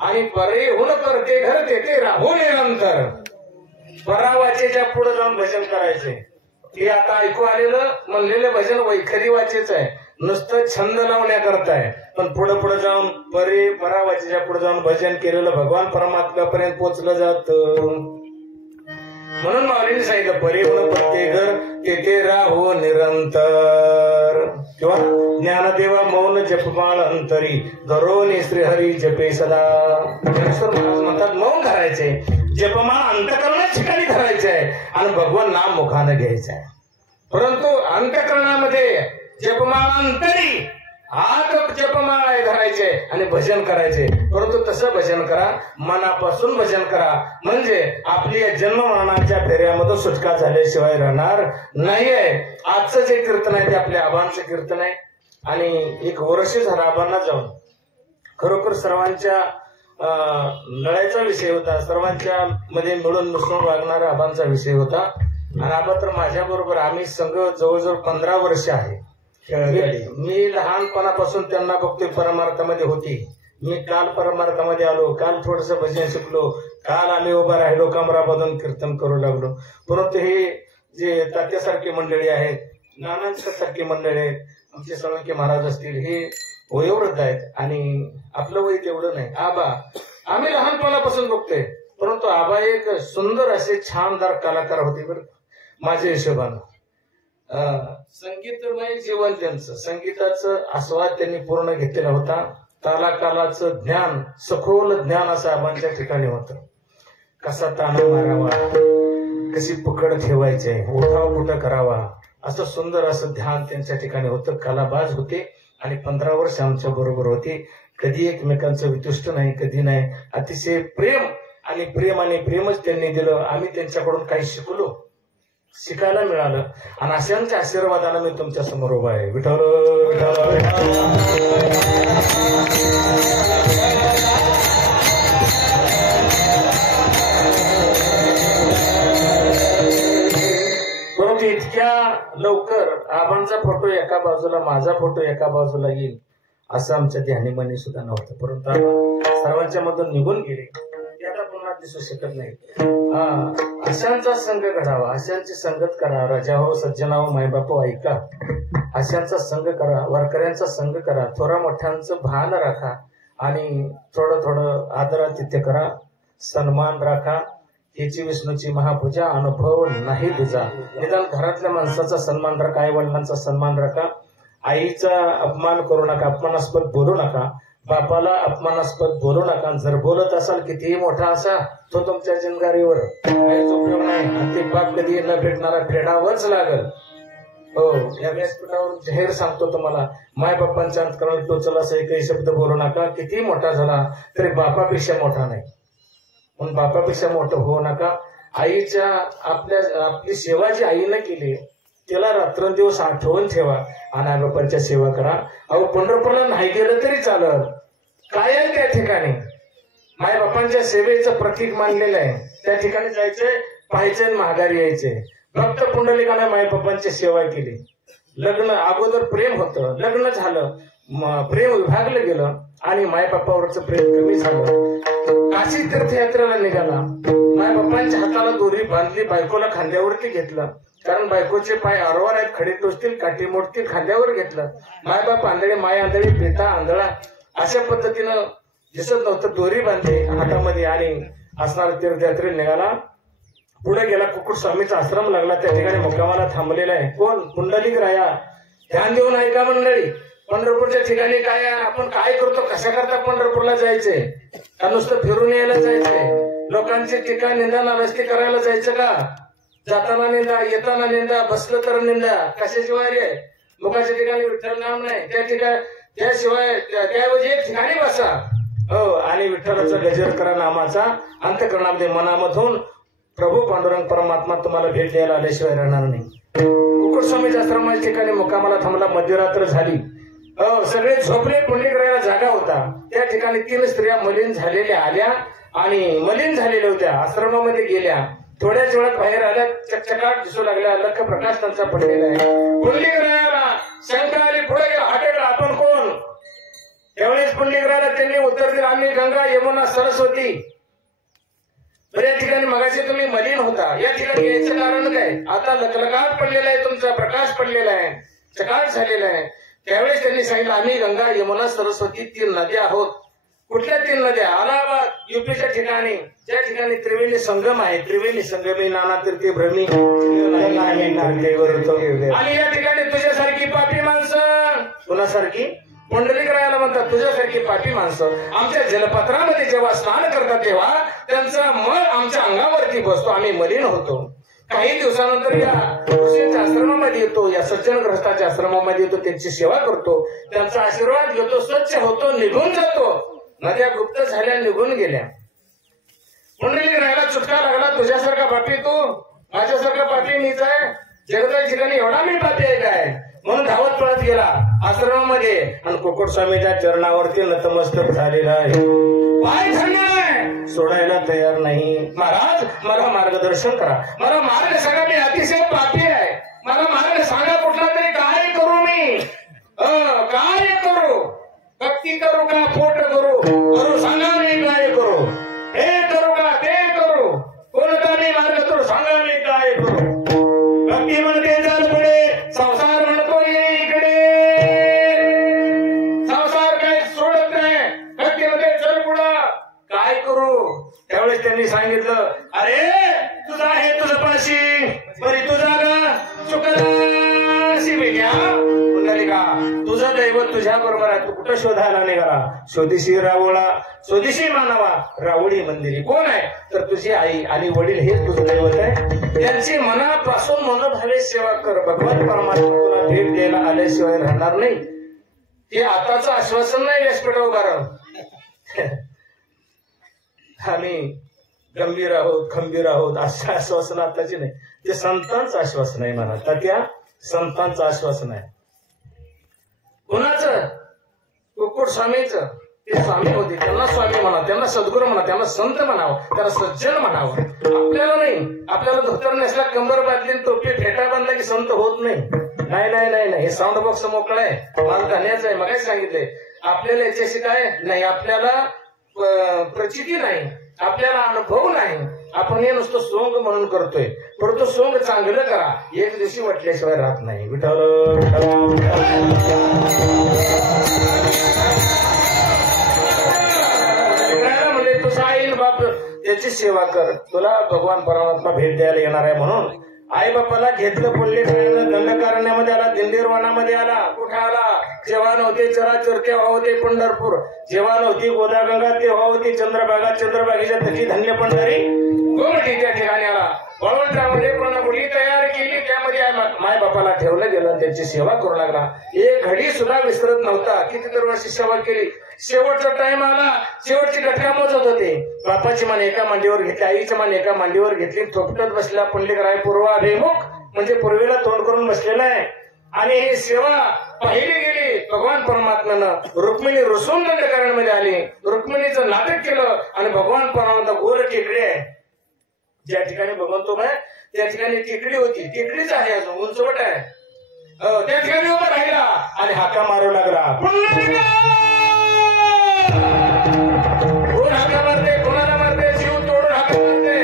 आणि परे हुन करते घर ते राहू नंतर परावाचेच्या पुढे जाऊन भजन करायचे. हे आता ऐकू आलेलं म्हणलेलं भजन वैखरी वाचेच आहे, नुसतं छंद लावण्याकरता आहे. पण पुढे पुढे जाऊन परावाचेच्या पुढे जाऊन भजन केलेलं भगवान परमात्म्यापर्यंत पोचलं जात. म्हणून माऊलीने सांगितलं परे हुन करते घर ते राहू निरंतर. किंवा ज्ञानदेवा मौन जपमाळ अंतरी धरोनी श्रीहरी जपे सदा. ज्ञानेश्वर महाराज म्हणतात मौन धरायचे, जपमाळ अंतकरणाच्या ठिकाणी धरायचे आहे आणि भगवान नाम मुखानं घ्यायचं आहे. परंतु अंतकरणामध्ये जपमाळ अंतरी आत जपमाळ धरायचे आणि भजन करायचे. परंतु तसं भजन करा, मनापासून भजन करा, म्हणजे आपली जन्म मरणाच्या फेऱ्यामधून सुटका झाल्याशिवाय राहणार नाहीये. आजचं जे कीर्तन आहे ते आपल्या आबांचं कीर्तन आहे आणि एक वर्ष झालं आबांना जाऊन. खरोखर सर्वांच्या लढाईचा विषय होता, सर्वांच्या मध्ये मिळून मिसळून वागणारा आबांचा विषय होता. आणि आबा तर माझ्या बरोबर आम्ही संघ जवळजवळ 15 वर्ष आहे. मी लहानपणापासून त्यांना बघतोय परमार्थामध्ये होती. मी काल परमार्थामध्ये आलो, काल थोडस भजन शिकलो, काल आम्ही उभा राहिलो कमरामधून कीर्तन करू लागलो. परंतु हे जे तात्यासारखी मंडळी आहेत, नानांसारखी मंडळी आहेत, आमचे सोळंके महाराज असतील, हे वयोवृद्ध आहेत आणि आपलं वय तेवढं नाही. आबा आम्ही लहानपणापासून बघतोय, परंतु आबा एक सुंदर असे छानदार कलाकार होते बरं माझ्या हिशोबानं. संगीतमय जीवन त्यांचं, संगीताचं आस्वाद त्यांनी पूर्ण घेतलेला होता. तालाकालाचं ज्ञान, सखोल ज्ञान असं आबांच्या ठिकाणी होतं. कसा ताना मारावा, कशी पकड ठेवायचे, उठाव कुठं करावा, असं सुंदर असं ध्यान त्यांच्या ठिकाणी होतं. कलाबाज होते आणि 15 वर्ष आमच्या बरोबर होते. कधी एकमेकांचं वितुष्ट नाही, कधी नाही. अतिशय प्रेम आणि प्रेमच त्यांनी दिलं. आम्ही त्यांच्याकडून काही शिकलो, शिकायला मिळालं आणि अशांच्या आशीर्वादानं मी तुमच्या समोर उभा आहे. विठ्ठल नव्हती इतक्या लवकर आबांचा फोटो एका बाजूला माझा फोटो एका बाजूला येईल असं आमच्या ध्यानीमनी सुद्धा नव्हतं, परंतु आपण सर्वांच्या मधून निघून गेले ते आता पुन्हा दिसू शकत नाही. अशांचा संघ घडावा, अशांची संगत करा. राजा हो, सज्जना हो, मायबापो ऐका, अशांचा संघ करा, वारकऱ्यांचा संघ करा, थोरा मोठ्यांचं भान राखा आणि थोडं थोडं आदरातिथ्य करा, सन्मान राखा. याची विष्णूची महापूजा, अनुभव नाही तुझा. निदान घरातल्या माणसाचा सन्मान राखा, आई वडिलांचा सन्मान राखा, आईचा अपमान करू नका, अपमानास्पद बोलू नका, बापाला अपमानास्पद बोलू नका. जर बोलत असाल कितीही मोठा असा, तो तुमच्या जिंगारीवर काहीच उपयोग नाही आणि ते बाप कधी न भेटणारा फेडावरच लागल. हो, या व्यासपीठावरून जाहीर सांगतो तुम्हाला, माय बाप्पांच्या अंतकरणात टोचला असं एकही शब्द बोलू नका. कितीही मोठा झाला तरी बापापेक्षा मोठा नाही, म्हणून बापापेक्षा मोठं होऊ नका. आईच्या आपली सेवा जी आईनं केली त्याला रात्रंदिवस आठवण ठेवा आणि आई बापांच्या सेवा करा. अहो, पंढरपूरला नाही गेलं तरी चालत, कायम त्या ठिकाणी माय बापांच्या सेवेचं प्रतीक मानलेलं आहे. त्या ठिकाणी जायचंय, पाहायचंय, माघारी यायचंय. भक्त पुंडलिकाने माय बापांची सेवा केली. लग्न अगोदर प्रेम होतं, लग्न झालं, प्रेम विभागलं गेलं आणि माय बापावरचं प्रेम कमी झालं. काशी तीर्थयात्रेला निघाला, माय बापांच्या हाताला दोरी बांधली, बायकोला खांद्यावरती घेतलं, कारण बायकोचे पाय आरोवर आहेत, खडे टोचतील, काठी मोडतील, खांद्यावर घेतलं. माय बाप आंधळे, माय आंधळी, पिता आंधळा, अशा पद्धतीनं दिसत नव्हतं, दोरी बांधली हातामध्ये आणि असणार तीर्थयात्रेला निघाला. पुढे गेला, कुकुट स्वामीचा आश्रम लागला, त्या ठिकाणी मुक्कामाला थांबलेला आहे. कोण? पुंडलिक राया. ध्यान देऊन ऐका मंडळी, पंढरपूरच्या ठिकाणी काय आपण काय करतो, कशा करता पंढरपूरला जायचंय का नुसतं फिरून यायला जायचंय? लोकांची टीका निंदा नावस्ती करायला जायचं का? जाताना निंदा, येताना निंदा, बसलं तर निंदा, कशाशिवाय रे? मुखाच्या ठिकाणी विठ्ठल नाम नाही, त्या ठिकाणी त्याशिवाय त्याऐवजी एक ठिकाणी बसा. हो, आणि विठ्ठलाचा गजर करा नामाचा, अंतःकरणामध्ये मनामधून प्रभू पांडुरंग परमात्मा तुम्हाला भेट द्यायला आल्याशिवाय राहणार नाही. कुकुट स्वामीच्या आश्रमाच्या ठिकाणी मुक्कामाला थांबला. मध्यरात्र झाली, सगळे झोपले, पुंडलिकरायाला जागा होता. त्या ठिकाणी 3 स्त्रिया मलिन झालेल्या आल्या आणि मलिन झालेल्या होत्या, आश्रमामध्ये गेल्या. थोड्याच वेळात बाहेर आल्या, चकचकाट दिसू लागल्या, लख प्रकाश त्यांचा पडलेला आहे. पुंडलिकरायाला शंका आली, पुढे गेला, हटेल आपण कोण? त्यावेळेस पुंडलिकरायाला त्यांनी उत्तर दिलं, आम्ही गंगा, यमुना, सरस्वती. या ठिकाणी मगाशी तुम्ही मलिन होता, या ठिकाणी यायचं कारण काय? आता लखलखाट पडलेला आहे, तुमचा प्रकाश पडलेला आहे, चकाट झालेला आहे. त्यावेळेस त्यांनी सांगितलं, आम्ही गंगा, यमुना, सरस्वती 3 नद्या आहोत. कुठल्या 3 नद्या? अलाहाबाद, युपीच्या ठिकाणी, ज्या ठिकाणी त्रिवेणी संगम आहे, त्रिवेणी संगमी नाना तीर्थी भ्रमी आणि या ठिकाणी तुझ्यासारखी पापी माणसं. कुणासारखी? पुंडलिकरायाला म्हणतात तुझ्यासारखी पापी माणसं आमच्या जलपत्रामध्ये जेव्हा स्नान करतात तेव्हा त्यांचा मळ आमच्या अंगावरती बसतो, आम्ही मलिन होतो. काही दिवसानंतर या ऋषींच्या आश्रमामध्ये येतो, या सज्जन ग्रस्ताच्या आश्रमामध्ये येतो, त्यांची सेवा करतो, त्यांचा आशीर्वाद घेतो, स्वच्छ होतो, निघून जातो. नद्या गुप्त झाल्या, निघून गेल्या. पुंडलिकरायाला चुटका लागला, तुझ्यासारखा पापी तू, माझ्यासारखा पापी मीच आहे, जगताच्या ठिकाणी एवढा मी पापी आहे काय? म्हणून धावत पळत गेला आश्रमामध्ये आणि कुकुट स्वामीच्या चरणावरती नतमस्तक झालेला आहे. पाय धरलाय, सोडायला तयार नाही. महाराज, मला मार्गदर्शन करा, मला मार्ग सांगा, मी अतिशय पापी आहे, मला मार्ग सांगा कुठला तरी. काय करू मी? काय करू? भक्ती करू का पोट करू सांगा, मी काय करू? हे करू का ते करू? कोणता मी मार्ग करू सांगा, मी काय करू? भक्ती म्हणते चाल पुढे, संसार म्हणतो इकडे, संसार काय सोडत नाही, भक्ती मध्ये चल पुढं, काय करू? त्यावेळेस त्यांनी सांगितलं, अरे तुझा आहे तुझं पाशी, बरी तुझा गा चुकलाशी वेगळ्या. पुंडलिका, तुझं दैवत तुझ्या बरोबर आहे, तू कुठं शोधायला निघाला? शोधिशी रावळा, शोधिशी मानवा, रावडी मंदिरी. कोण आहे? तर तुझी आई आणि वडील हे तुझं दैवत आहे. त्यांची मनापासून मनोभावे सेवा कर, भगवान परमात्मा तुला भेट द्यायला आल्याशिवाय राहणार नाही. हे आताचं आश्वासन नाही व्यासपीठावर उभा राहून आम्ही गंभीर आहोत, खंबीर आहोत, अशा आश्वासन आताची नाही. ते संतांचं आश्वासन आहे म्हणा, तर त्या संतांचं आश्वासन आहे. कुणाचं? कुकुट स्वामीचं. ते स्वामी होते, त्यांना स्वामी म्हणा, त्यांना सद्गुरू म्हणा, त्यांना संत म्हणावं, त्यांना सज्जन म्हणावं. आपल्याला नाही. आपल्याला धोतर नेसला, कंबर बांधली, टोपी फेटा बांधला की संत होत नाही. नाही नाही नाही नाही, हे साऊंड बॉक्स मोकळा आहे, मला धन्याचं आहे. मगाच सांगितलंय आपल्याला याच्याशी काय नाही, आपल्याला प्रचिती नाही, आपल्याला अनुभव नाही. आपण हे नुसतं सोंग म्हणून करतोय, परंतु सोंग चांगलं करा, एक दिवशी वाटल्याशिवाय राहत नाही. विठ्ठल म्हणजे तुझा आई बाप त्याची सेवा कर, तुला भगवान परमात्मा भेट द्यायला येणार आहे. म्हणून आई बापाला घेतलं, पुल्ले दंडकारण्यामध्ये आला, दिंडीरवानामध्ये आला. कुठे आला? जेव्हा नव्हते चराचर तेव्हा होते पंढरपूर, जेव्हा नव्हती गोदागंगा तेव्हा होती चंद्रभागा, चंद्रभागेच्या तशी धन्य पंढरी गोमटी त्या ठिकाणी आला. बळवंतरामध्ये पूर्णपुडी तयार केली, त्यामध्ये माय बापाला ठेवलं गेलं, त्यांची सेवा करू लागला. एक घडी सुद्धा विसरत नव्हता. कितीतरी वर्षी सेवा केली. शेवटचा टाइम आला, शेवटची घटका मोजत होते. बापाची मान एका मांडीवर घेतली, आईची मान एका मांडीवर घेतली, थोपटत बसलेला पुंडलिकराय पूर्वाभिमुख म्हणजे पूर्वेला तोंड करून बसलेला आहे. आणि ही सेवा पाहिली गेली. भगवान परमात्म्यानं रुक्मिणी रुसून दंडकारण्यामध्ये आली, रुक्मिणीचं नाटक केलं आणि भगवान परमात्मा गोल टेकडी आहे, ज्या ठिकाणी भगवंतो आहे त्या ठिकाणी टेकडी होती, टेकडीच आहे, अजून उंचवट आहे. त्या ठिकाणी उभा राहिला आणि हाका मारू लागला. कोण हाका मारते, कोणाला मारते? जीव तोडून हाका मारते,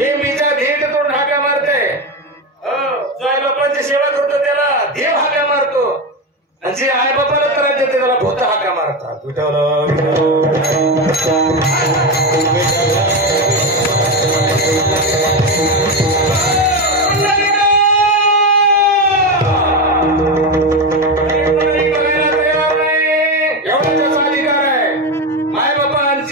हे मीच्या भेट तोडून हाका मारते. जो आई बापांची सेवा करतो त्याला देव हाका मारतो, आणि जे आई बापाला त्रास देते त्याला भूत हाका मारतात.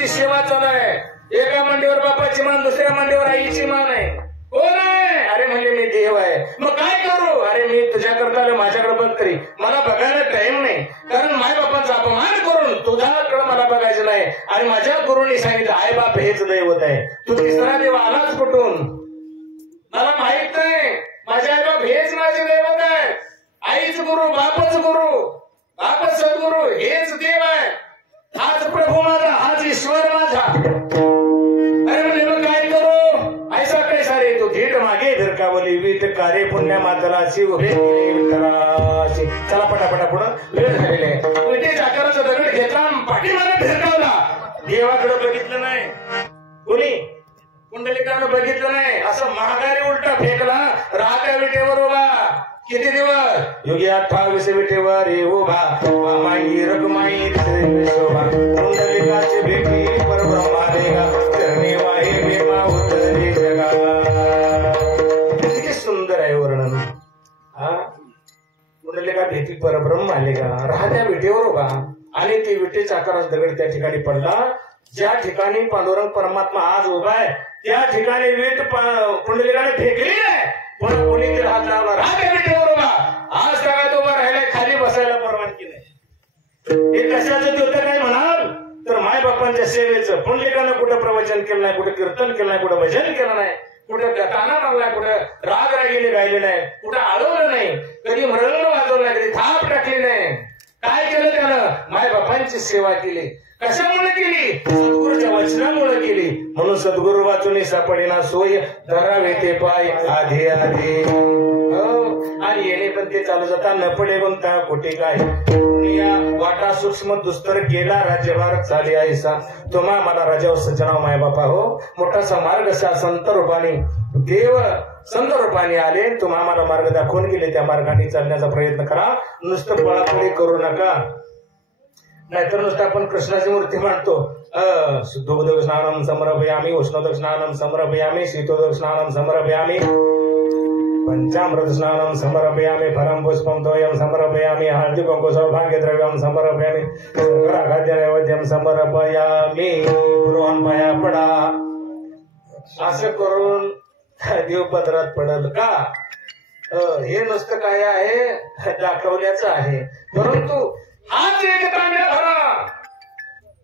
सेवा चालू आहे. एका मांडीवर बापाची मान, दुसऱ्या मांडीवर आईची मान आहे. कोण आहे? अरे म्हणजे मी देव आहे. मग काय करू? अरे मी तुझ्याकरता आलो, माझ्याकडे बघ तरी. मला बघायला टाइम नाही, कारण मायबापांचा अपमान करून तुझ्याकडे मला बघायचं नाही. आणि माझ्या गुरुंनी सांगितलं आई बाप हेच दैवत आहे. तू तिसरा देव आलाच कुठून मला माहित नाही. माझे आई बाप हेच माझे दैवत आहे. आईच गुरु, बापच गुरु, बापच सद्गुरु, हेच देव आहे. हाच प्रभू माझा, हाच ईश्वर माझा. अरे म्हणजे मग काय करू? ऐसा कैसा रे तू धीट मागे भिरकावली वीट कार्य पुण्या माताला शिव उभे कराशी. चला पटापटा पुढं, वेळ झालेले. विटेच्या आकाराचा दगड घेतला, पाठीमागे भिरकावला. देवाकडे बघितलं नाही, कोणी पुंडलिकानं बघितलं नाही, असं महागारी उलटा फेकला. रागा विटेवर उभा. किती दिवस? योगी 28 विटेवर उभा. माई रकमाई शोभा, पुंडलिकाची भेटी परब्रह्मा देगा, चरणी वाहे भीमा उतरली जगा. किती सुंदर आहे वर्णन. पुंडलिका भेटी परब्रह्म आले का, राहत्या विटेवर उभा. आणि ती विटेच्या आकारात दगड त्या ठिकाणी पडला. ज्या ठिकाणी पांडुरंग परमात्मा आज उभा आहे त्या ठिकाणी वीट पुंडलिकाने फेकली आहे, पण कोणी ते हात लावला. राहत्या विटेवर उभा. आज काळात उभा राहिलाय, खाली बसायला परवानगी नाही. हे कशाचं होतं काय म्हणाल तर माय बापांच्या सेवेचं. पुंडलिकानं कुठं प्रवचन केलं नाही, कुठं कीर्तन केलं नाही, कुठं भजन केलं नाही, कुठं ताना मारलाय, कुठं राग रागिले गायले नाही, कुठं आळवलं नाही, कधी मृदंग वाजवलं नाही, कधी थाप टाकली नाही. काय केलं त्यानं? माय बापांची सेवा केली. कशामुळे केली? सद्गुरूच्या वचनामुळे केली. म्हणून सद्गुरू वाचून सापडेना सोय, धरावे ते पाय आधी आधी. आणि येणे पण ते चालू जाता न पडे गुंता कुठे काय. वाटा सूक्ष्म दुस्तर गेला राज्यभार चाली आयसा. तुम्हा मला राजावर सज्जनाव माय बापा हो. मोठासा मार्ग संत रूपाने देव संत रूपाने आले, तुम्हा मला मार्ग दाखवून गेले. त्या मार्गाने चालण्याचा प्रयत्न करा, नुसतं पळापळी करू नका. नाहीतर नुसतं आपण कृष्णाची मूर्ती मांडतो. शुद्धोदक स्नानम समर्पयामी, उष्णोदक स्नानम समर्पयामी, शीतोदक स्नानम समर्पयामी, पंचामृत स्नानम समर्पयामी, फलम पुष्पम तोयम समर्पयामी, हळदी कुंकू सौभाग्य द्रव्यम समर्पयामी, शर्करा खाद्य नैवेद्यम समर्पयामी. रोहन पाया पडा. असं करून देव पदरात पडल का? हे नुसतं काय आहे, दाखवल्याचं आहे. परंतु हाच एक तांब्या भरा,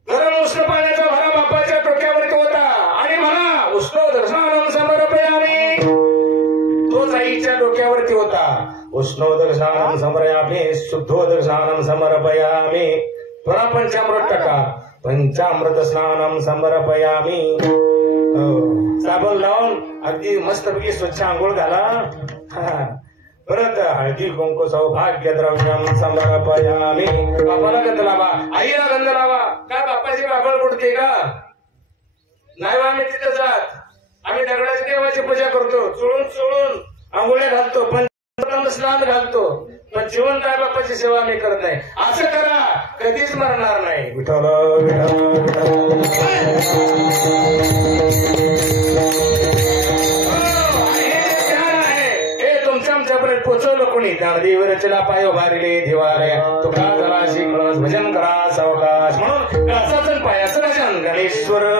गरम उष्ण पाण्याचा भरा बापाच्या डोक्यावरती होता. आणि म्हणा उष्णोदक स्नानम समर्पयामी, तोच आईच्या डोक्यावरती होता. उष्णोदक स्नानम समर्पयामी, शुद्धोदक स्नानम समर्पयामी. पंचामृत टाका. पंचामृत स्नानम समर्पयामी. साबण लावून अगदी मस्तपैकी स्वच्छ आंघोळ घाला. परत हळदी कुंकू सौभाग्य द्रव्यम समर्पयामी. बापाला गंध लावा, आईला गंध लावा. काय बापाची बाबळ बुडते का? नाही बा, आम्ही तिथं जात. आम्ही दगडाच्या देवाची पूजा करतो, चोळून चोळून आंघोळ्या घालतो, पण स्नान घालतो, पण जिवंत आई बापाची सेवा आम्ही करत नाही. असं करा, कधीच मरणार नाही. विठ्ठल हे तुमच्या आमच्यापर्यंत पोचवलं कोणी? दानदेव रचला पाय उभारले दिवारे. तुका जराशी कळस भजन करा सावकाश. म्हणून कळसाचं पायाचं भजन गणेश्वर.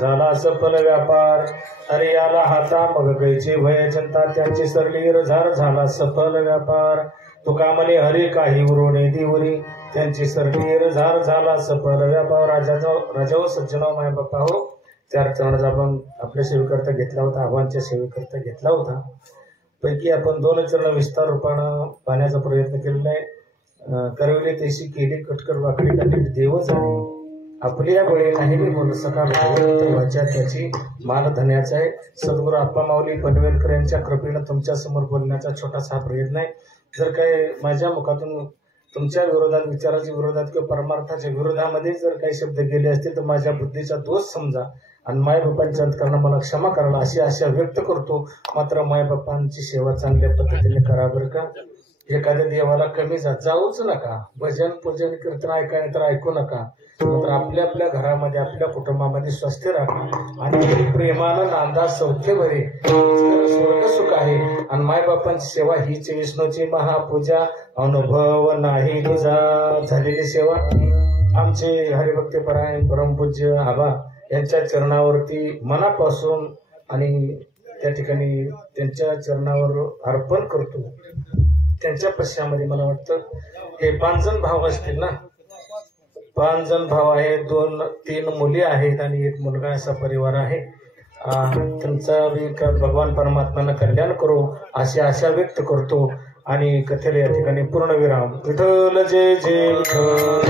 झाला सफल व्यापार. अरे याला हाता मग गैचे भय चिंता त्यांची सरली रझार झाला सफल व्यापार. तुका म्हणे हरी काही उरोणे दिवरी त्यांची सरली रझार झाला सफल व्यापार. राजा सज्जनाव माय बाप्पा हो, 4 चरणाचा आपण आपल्या सेवेकरता घेतला होता, आव्हानच्या सेवेकरता घेतला होता. पैकी आपण 2 चरण विस्तार रूपानं पाहण्याचा प्रयत्न केलेला आहे. करविले तेशी केली कटकर वाकडी काठी देव झाले. आपली या बळी नाही मी बोल सका वाचा त्याची मान धन्याचा आहे. सद्गुरू आप्पा माऊली पनवेलकर यांच्या कृपेनं तुमच्या समोर बोलण्याचा छोटासा हा प्रयत्न आहे. जर काही माझ्या मुखातून तुमच्या विरोधात, विचाराच्या विरोधात किंवा परमार्थाच्या विरोधामध्ये जर काही शब्द गेले असतील तर माझ्या बुद्धीचा दोष समजा आणि मायबापांच्या अंतकरणाला मला क्षमा करायला अशी आशा व्यक्त करतो. मात्र मायबापांची सेवा चांगल्या पद्धतीने करा बरं का. एखाद्या देवाला कमी जाऊच नका. भजन पूजन कीर्तन ऐकायला तर ऐकू नका. मात्र आपल्या आपल्या घरामध्ये आपल्या कुटुंबामध्ये स्वास्थ्य राखा आणि प्रेमानं नांदा सौख्य भरे स्वर्ग सुख आहे. आणि मायबापांची सेवा हीच विष्णूची महापूजा, अनुभव नाही तुझा झालेली सेवा. आमचे हरिभक्तपरायण परमपूज्य आबा यांच्या चरणावरती मनापासून आणि त्या ठिकाणी त्यांच्या चरणावर अर्पण करतो. त्यांच्या पश्चामध्ये मला वाटतं हे 5 जण भाव असतील ना, 5 जण भाव आहेत, 2-3 मुली आहेत आणि 1 मुलगा असा परिवार आहे. त्यांचा भगवान परमात्म्यानं कल्याण करो अशी आशा व्यक्त करतो आणि कथेला या ठिकाणी पूर्णविराम. विठ्ठल जय जय विठ्ठल.